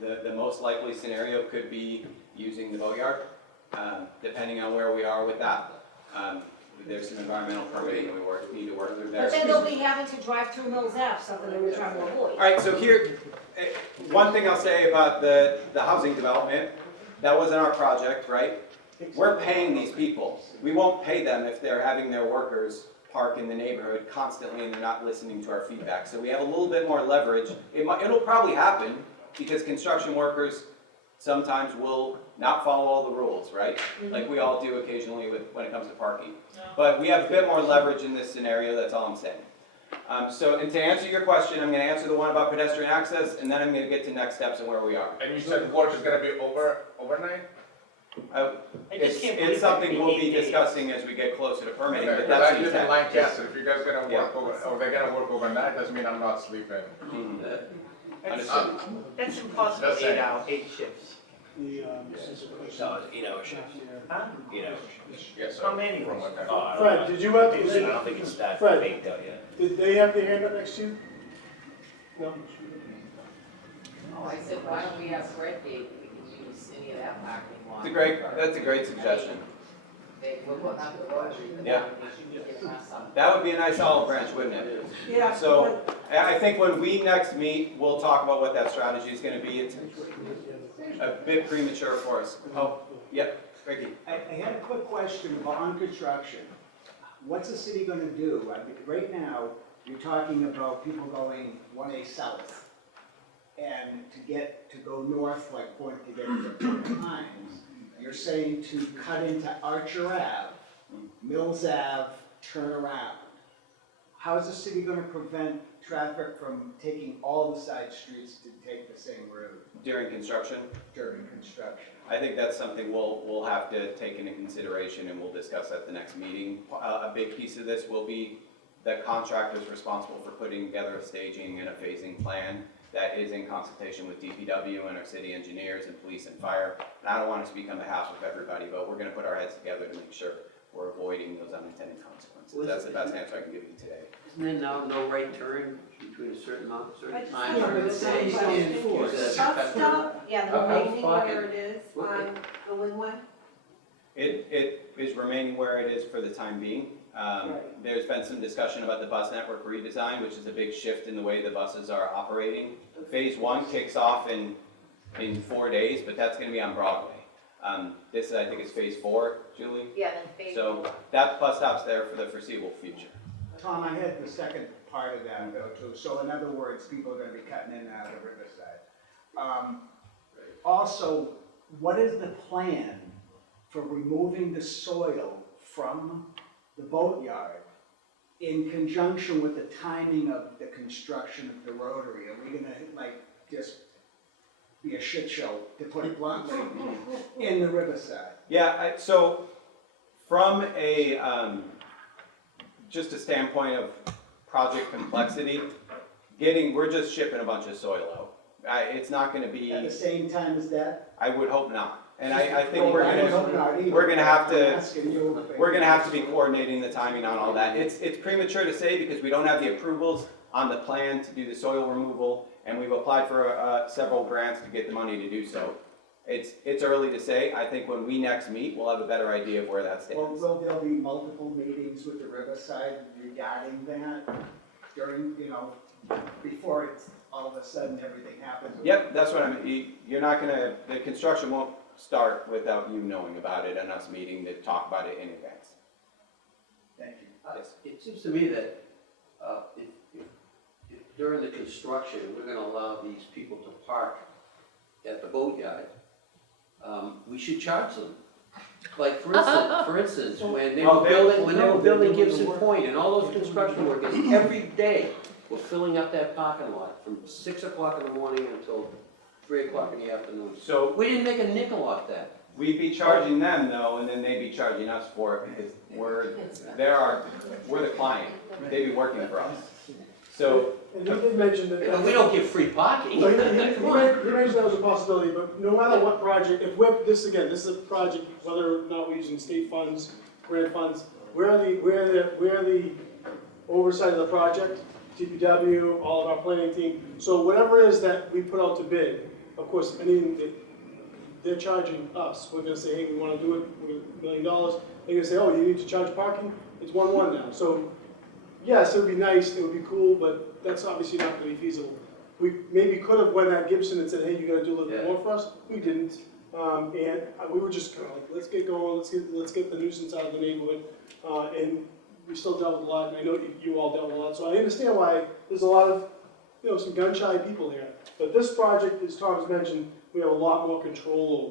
The most likely scenario could be using the boatyard, depending on where we are with that. There's some environmental permitting we need to work through there. But then they'll be having to drive through Mills Ave, something that we're trying to avoid. All right, so here, one thing I'll say about the housing development, that wasn't our project, right? We're paying these people. We won't pay them if they're having their workers park in the neighborhood constantly and they're not listening to our feedback. So we have a little bit more leverage. It'll probably happen because construction workers sometimes will not follow all the rules, right? Like we all do occasionally when it comes to parking. But we have a bit more leverage in this scenario, that's all I'm saying. And to answer your question, I'm gonna answer the one about pedestrian access, and then I'm gonna get to next steps and where we are. And you said work is gonna be overnight? I just can't believe It's something that we'll be 8 days. discussing as we get closer to permitting, but Because that's I the live in intent. Lancaster, if you guys gonna Yeah. work over, or they're gonna work overnight, doesn't mean I'm not sleeping. Understood. That's impossible, Just saying. 8 shifts. No, 8-hour shift. Huh? 8-hour Yes, How sir. many? From what time? Oh, I don't Fred, know. did you have, I don't think it's that Fred. baked out yet. did they have their hand up next to you? No? Oh, I said, why don't we have Fred Dave, we can use any of that parking lot. That's a great suggestion. They will have the rotary, the Yeah. foundation, you can pass on. That would be a nice olive branch, wouldn't it? Yeah. So, I think when we next meet, we'll talk about what that strategy is gonna be. It's a bit premature for us. Oh, yep, Ricky. I had a quick question about on construction. What's the city gonna do? I mean, right now, you're talking about people going 1A south. And to go north, like point to get to Pines, you're saying to cut into Archer Ave, Mills Ave, turn around. How is the city gonna prevent traffic from taking all the side streets to take the same route During construction, during construction? I think that's something we'll have to take into consideration and we'll discuss at the next meeting. A big piece of this will be the contractors responsible for putting together a staging and a phasing plan that is in consultation with DPW and our city engineers and police and fire. And I don't want to speak on behalf of everybody, but we're gonna put our heads together to make sure we're avoiding those unintended consequences. That's the best answer I can give you today. Isn't there now no right turn between a certain amount, I certain just time have during a the day question. and is that Bus stop Yeah, How- how's remaining parking? where it is on the Linway? It is remaining where it is for the time being. Right. There's been some discussion about the bus network redesign, which is a big shift in the way the buses are operating. Phase 1 kicks off in 4 days, but that's gonna be on Broadway. This, I think, is phase 4, Julie? Yeah, then phase. So that bus stop's there for the foreseeable future. Tom, I had the second part of that though too. So in other words, people are gonna be cutting in and out of the Riverside. Also, what is the plan for removing the soil from the boatyard in conjunction with the timing of the construction of the rotary? Are we gonna like just be a shit show, to put it bluntly, in the Riverside? Yeah, so from just a standpoint of project complexity, we're just shipping a bunch of soil out. It's not gonna be, At the same time as that? I would hope not. And I think Well, we're I hope not either. gonna have I'm to, asking you. we're gonna have to be coordinating the timing on all that. It's premature to say because we don't have the approvals on the plan to do the soil removal, and we've applied for several grants to get the money to do so. It's early to say. I think when we next meet, we'll have a better idea of where that Well, stands. will there be multiple meetings with the Riverside regarding that during, before it's all of a sudden everything happens? Yep, that's what you're not gonna, the construction won't start without you knowing about it and us meeting to talk about it in advance. Thank you. Yes. It seems to me that if during the construction, we're gonna allow these people to park at the boatyard, we should charge them. Like, for instance, when they were building Gibson Point and all those construction workers, every day were filling up that parking lot from 6 o'clock in the morning until 3 o'clock in the afternoon. So We didn't make a nickel off that. we'd be charging them though, and then they'd be charging us for it because we're the client. They'd be working for us. So, And you did mention that. And we don't give free parking. No, you Come on. mentioned that was a possibility, but no matter what project, this is a project, whether or not we're using state funds, grant funds, we're the oversight of the project, DPW, all of our planning team. So whatever it is that we put out to bid, of course, anything that they're charging us, we're gonna say, hey, we wanna do it, we're $1 million. They're gonna say, oh, you need to charge parking? It's 1-1 now. So yes, it would be nice, it would be cool, but that's obviously not gonna be feasible. We maybe could have went at Gibson and said, hey, you gotta do a little bit more for us. We didn't. And we were just kind of like, let's get going, let's get the nuisance out of the neighborhood. And we still dealt with a lot, and I know you all dealt with a lot, so I understand why there's a lot of, some gun-shy people here. But this project, as Tom has mentioned, we have a lot more control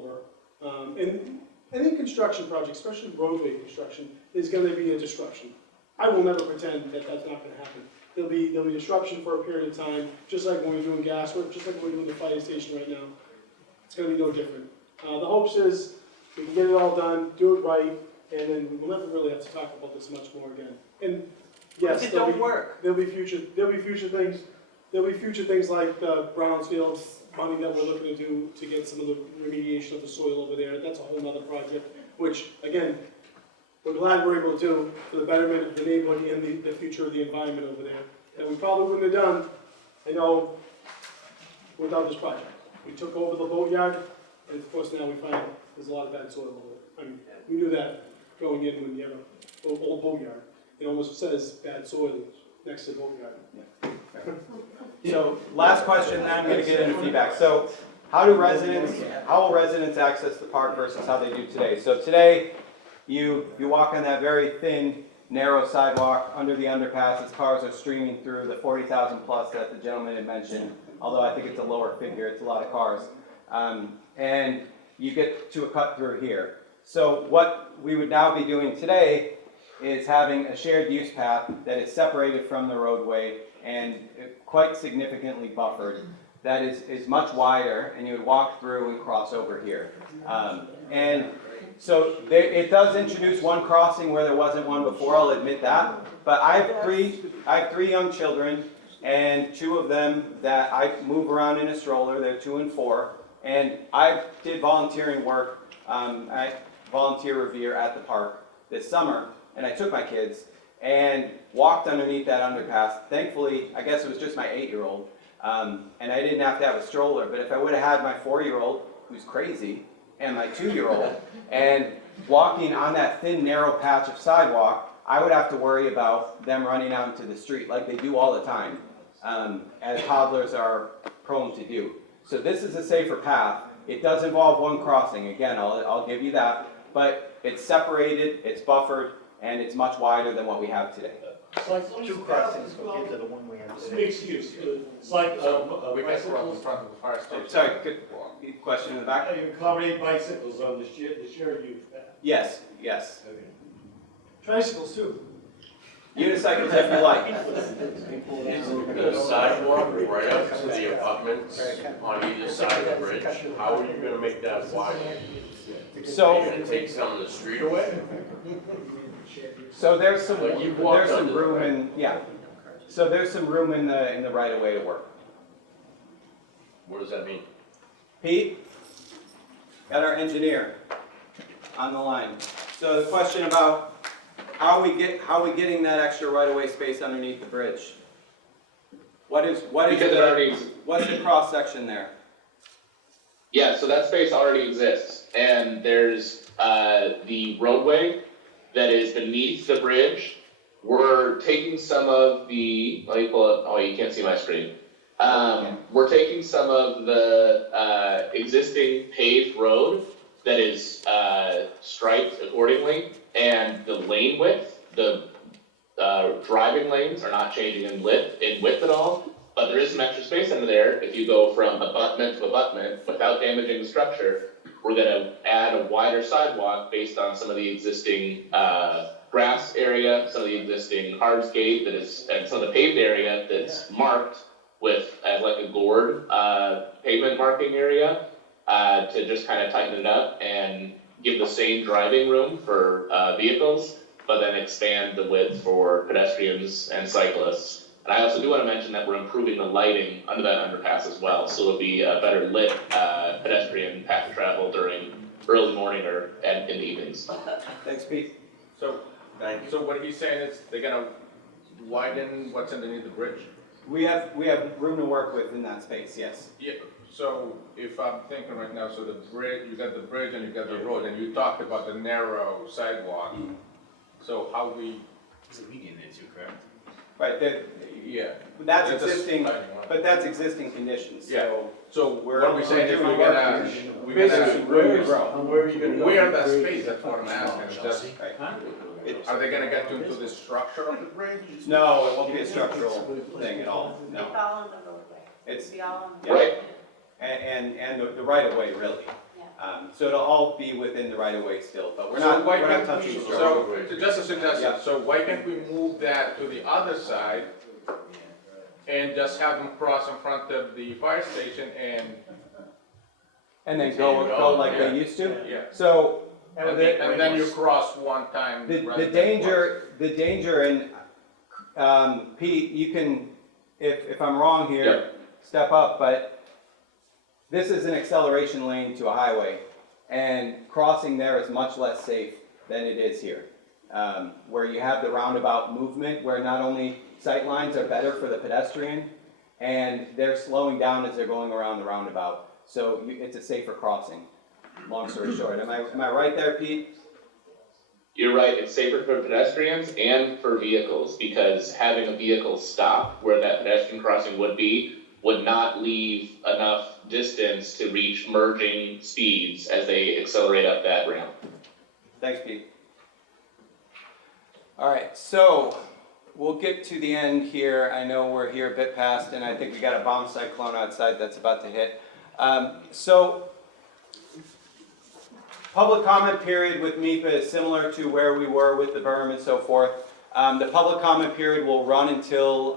over. And any construction project, especially roadway construction, is gonna be a disruption. I will never pretend that that's not gonna happen. There'll be disruption for a period of time, just like when we're doing gas work, just like when we're doing the fire station right now. It's gonna be no different. The hopes is we can get it all done, do it right, and then we'll never really have to talk about this much more again. And yes, It don't work. there'll be future things. There'll be future things like Brownsfield money that we're looking to do to get some of the remediation of the soil over there. That's a whole nother project, which again, we're glad we're able to do for the betterment of the neighborhood and the future of the environment over there. That we probably wouldn't have done, without this project. We took over the boatyard, And of course, now we find there's a lot of bad soil over it. I mean, we knew that going in when you have a old boatyard. It almost says bad soil next to boatyard. So, last question, then I'm gonna get into feedback. So, how will residents access the park versus how they do today? So today, you walk on that very thin, narrow sidewalk under the underpass as cars are streaming through, the 40,000 plus that the gentleman had mentioned, although I think it's a lower figure, it's a lot of cars. And you get to a cut through here. So what we would now be doing today is having a shared use path that is separated from the roadway and quite significantly buffered. That is much wider, and you would walk through and cross over here. And so it does introduce one crossing where there wasn't one before, I'll admit that. But I have three young children, and two of them that I move around in a stroller. They're 2 and 4. And I did volunteering work at Volunteer Revere at the park this summer, and I took my kids and walked underneath that underpass. Thankfully, I guess it was just my 8-year-old. And I didn't have to have a stroller, but if I would have had my 4-year-old, who's crazy, and my 2-year-old, and walking on that thin, narrow patch of sidewalk, I would have to worry about them running out into the street like they do all the time, as toddlers are prone to do. So this is a safer path. It does involve one crossing, again, I'll give you that, but it's separated, it's buffered, and it's much wider than what we have today. It's like 2 crossings compared to the one we have today. Mixed use. It's like bicycles. Sorry, good question in the back? You accommodate bicycles on the shared use path. Yes. Tricycles too. Unicycles if you like. The sidewalk right up to the apartments on either side of the bridge, how are you gonna make that wide? So, Are you gonna take some of the street away? So there's some Like you walked under room it, right? in, yeah. So there's some room in the right of way to work. What does that mean? Pete, got our engineer on the line. So the question about how are we getting that extra right of way space underneath the bridge? What's the cross section there? Yeah, so that space already exists, and there's the roadway that is beneath the bridge. We're taking some of the, let me pull up, oh, you can't see my screen. We're taking some of the existing paved road that is striped accordingly, and the lane width, the driving lanes are not changing in width at all, but there is some extra space under there. If you go from abutment to abutment without damaging the structure, we're gonna add a wider sidewalk based on some of the existing grass area, some of the existing hardscape that is, and some of the paved area that's marked with like a gourd pavement marking area to just kind of tighten it up and give the same driving room for vehicles, but then expand the width for pedestrians and cyclists. And I also do want to mention that we're improving the lighting under that underpass as well, so it'll be a better lit pedestrian path of travel during early morning or in the evenings. Thanks, Pete. So what he's saying is they're gonna widen what's underneath the bridge? We have room to work with in that space, yes. Yeah, so if I'm thinking right now, so the bridge, you got the bridge and you got the road, and you talked about the narrow sidewalk. So how we? There's a median there too, correct? Right, Yeah. that's That's a existing, sliding one. but that's existing conditions, so. So what are we saying is we're gonna Basically, where are you gonna go? where that space, that's what I'm asking, is just, Right. are they gonna get into the structure of the bridge? No, it won't be a structural thing at all, no. It's all on the roadway. It's, It'll be all on the yeah. roadway. And the right of way, really. So it'll all be within the right of way still, but we're So not, why we're not can't touching we, the structure. so, just a suggestion, Yeah. so why can't we move that to the other side and just have them cross in front of the fire station and? And then go like Yeah. they used to? Yeah. So, And then you cross one time. the rather than danger, and Pete, you can, if I'm wrong here, step up, but this is an acceleration lane to a highway, and crossing there is much less safe than it is here. Where you have the roundabout movement, where not only sight lines are better for the pedestrian, and they're slowing down as they're going around the roundabout. So it's a safer crossing, long story short. Am I right there, Pete? You're right, it's safer for pedestrians and for vehicles, because having a vehicle stop where that pedestrian crossing would not leave enough distance to reach merging speeds as they accelerate up that ramp. Thanks, Pete. All right, so we'll get to the end here. I know we're here a bit past, and I think we got a bomb cyclone outside that's about to hit. So public comment period with MIPA is similar to where we were with the berm and so forth. The public comment period will run until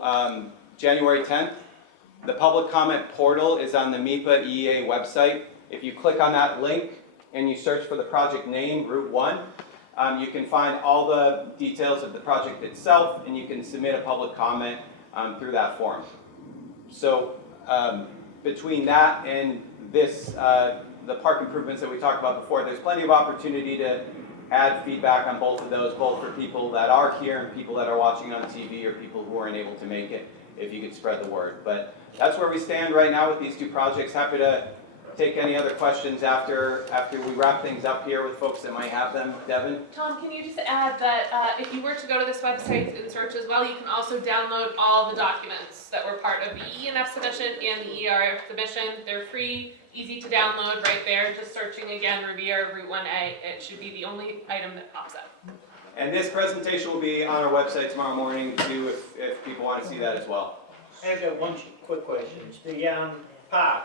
January 10th. The public comment portal is on the MIPA EA website. If you click on that link and you search for the project name, Route 1, you can find all the details of the project itself, and you can submit a public comment through that form. So between that and this, the park improvements that we talked about before, there's plenty of opportunity to add feedback on both of those, both for people that are here and people that are watching on TV or people who aren't able to make it, if you could spread the word. But that's where we stand right now with these two projects. Happy to take any other questions after we wrap things up here with folks that might have them. Devin? Tom, can you just add that if you were to go to this website and search as well, you can also download all the documents that were part of the E&F submission and the ER submission. They're free, easy to download right there. Just searching again, Riviera Route 1A, it should be the only item that pops up. And this presentation will be on our website tomorrow morning too, if people want to see that as well. I have one quick question. The park,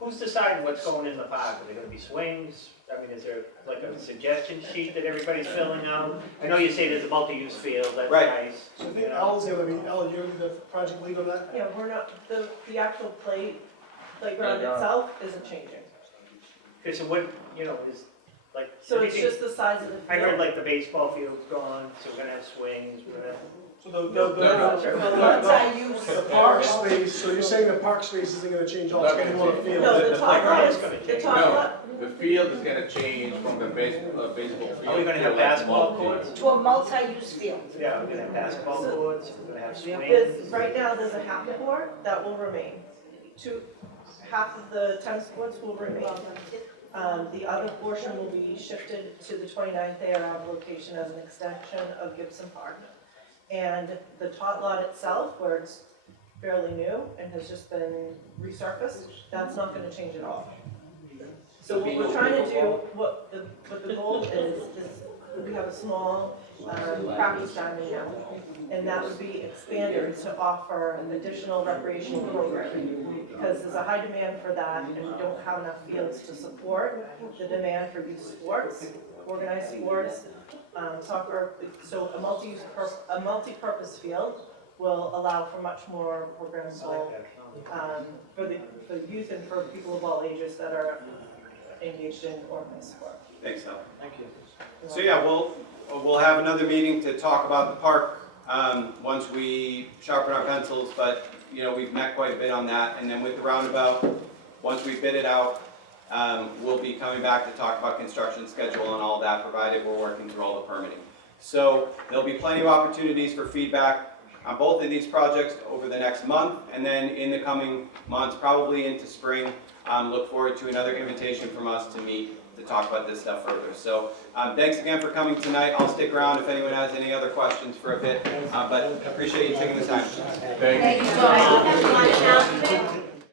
who's deciding what's going in the park? Are there gonna be swings? I mean, is there like a suggestion sheet that everybody's filling out? I know you say there's a multi-use field, that's Right. nice. So I think Al's gonna be, Al, you're the project lead on that? Yeah, we're not, the actual playground itself isn't changing. Okay, so what, is like. So it's everything- just the size of the field. I heard like the baseball field's gone, so we're gonna have swings, we're gonna have. So the Multi-use. the park space, so you're saying the park space isn't gonna change also, Not you gonna want a change. field? No, The the top playground lot is is, gonna the change. top No. lot, The field is gonna change from the baseball field. Are we gonna have to like basketball multi. courts? To a multi-use field. Yeah, we're gonna have basketball courts, we're gonna have there's, swings. right now, there's a half court that will remain. Half of the tennis courts will remain. The other portion will be shifted to the 29th ARM location as an extension of Gibson Park. And the tot lot itself, where it's fairly new and has just been resurfaced, that's not gonna change at all. So what we're trying to do, what the goal is we have a small practice diamond now, and that would be expanded to offer an additional recreational programming, because there's a high demand for that, and we don't have enough fields to support the demand for youth sports, organized sports, soccer. So a multi-purpose field will allow for much more programmable for the youth and for people of all ages that are engaged in organized sport. Thanks, Al. Thank you. So yeah, we'll have another meeting to talk about the park once we sharpen our pencils, but we've met quite a bit on that. And then with the roundabout, once we bid it out, we'll be coming back to talk about construction schedule and all that, provided we're working through all the permitting. So there'll be plenty of opportunities for feedback on both of these projects over the next month, and then in the coming months, probably into spring, look forward to another invitation from us to meet to talk about this stuff further. So thanks again for coming tonight. I'll stick around if anyone has any other questions for a bit, but appreciate you taking the time. Thank you. Thank you, John.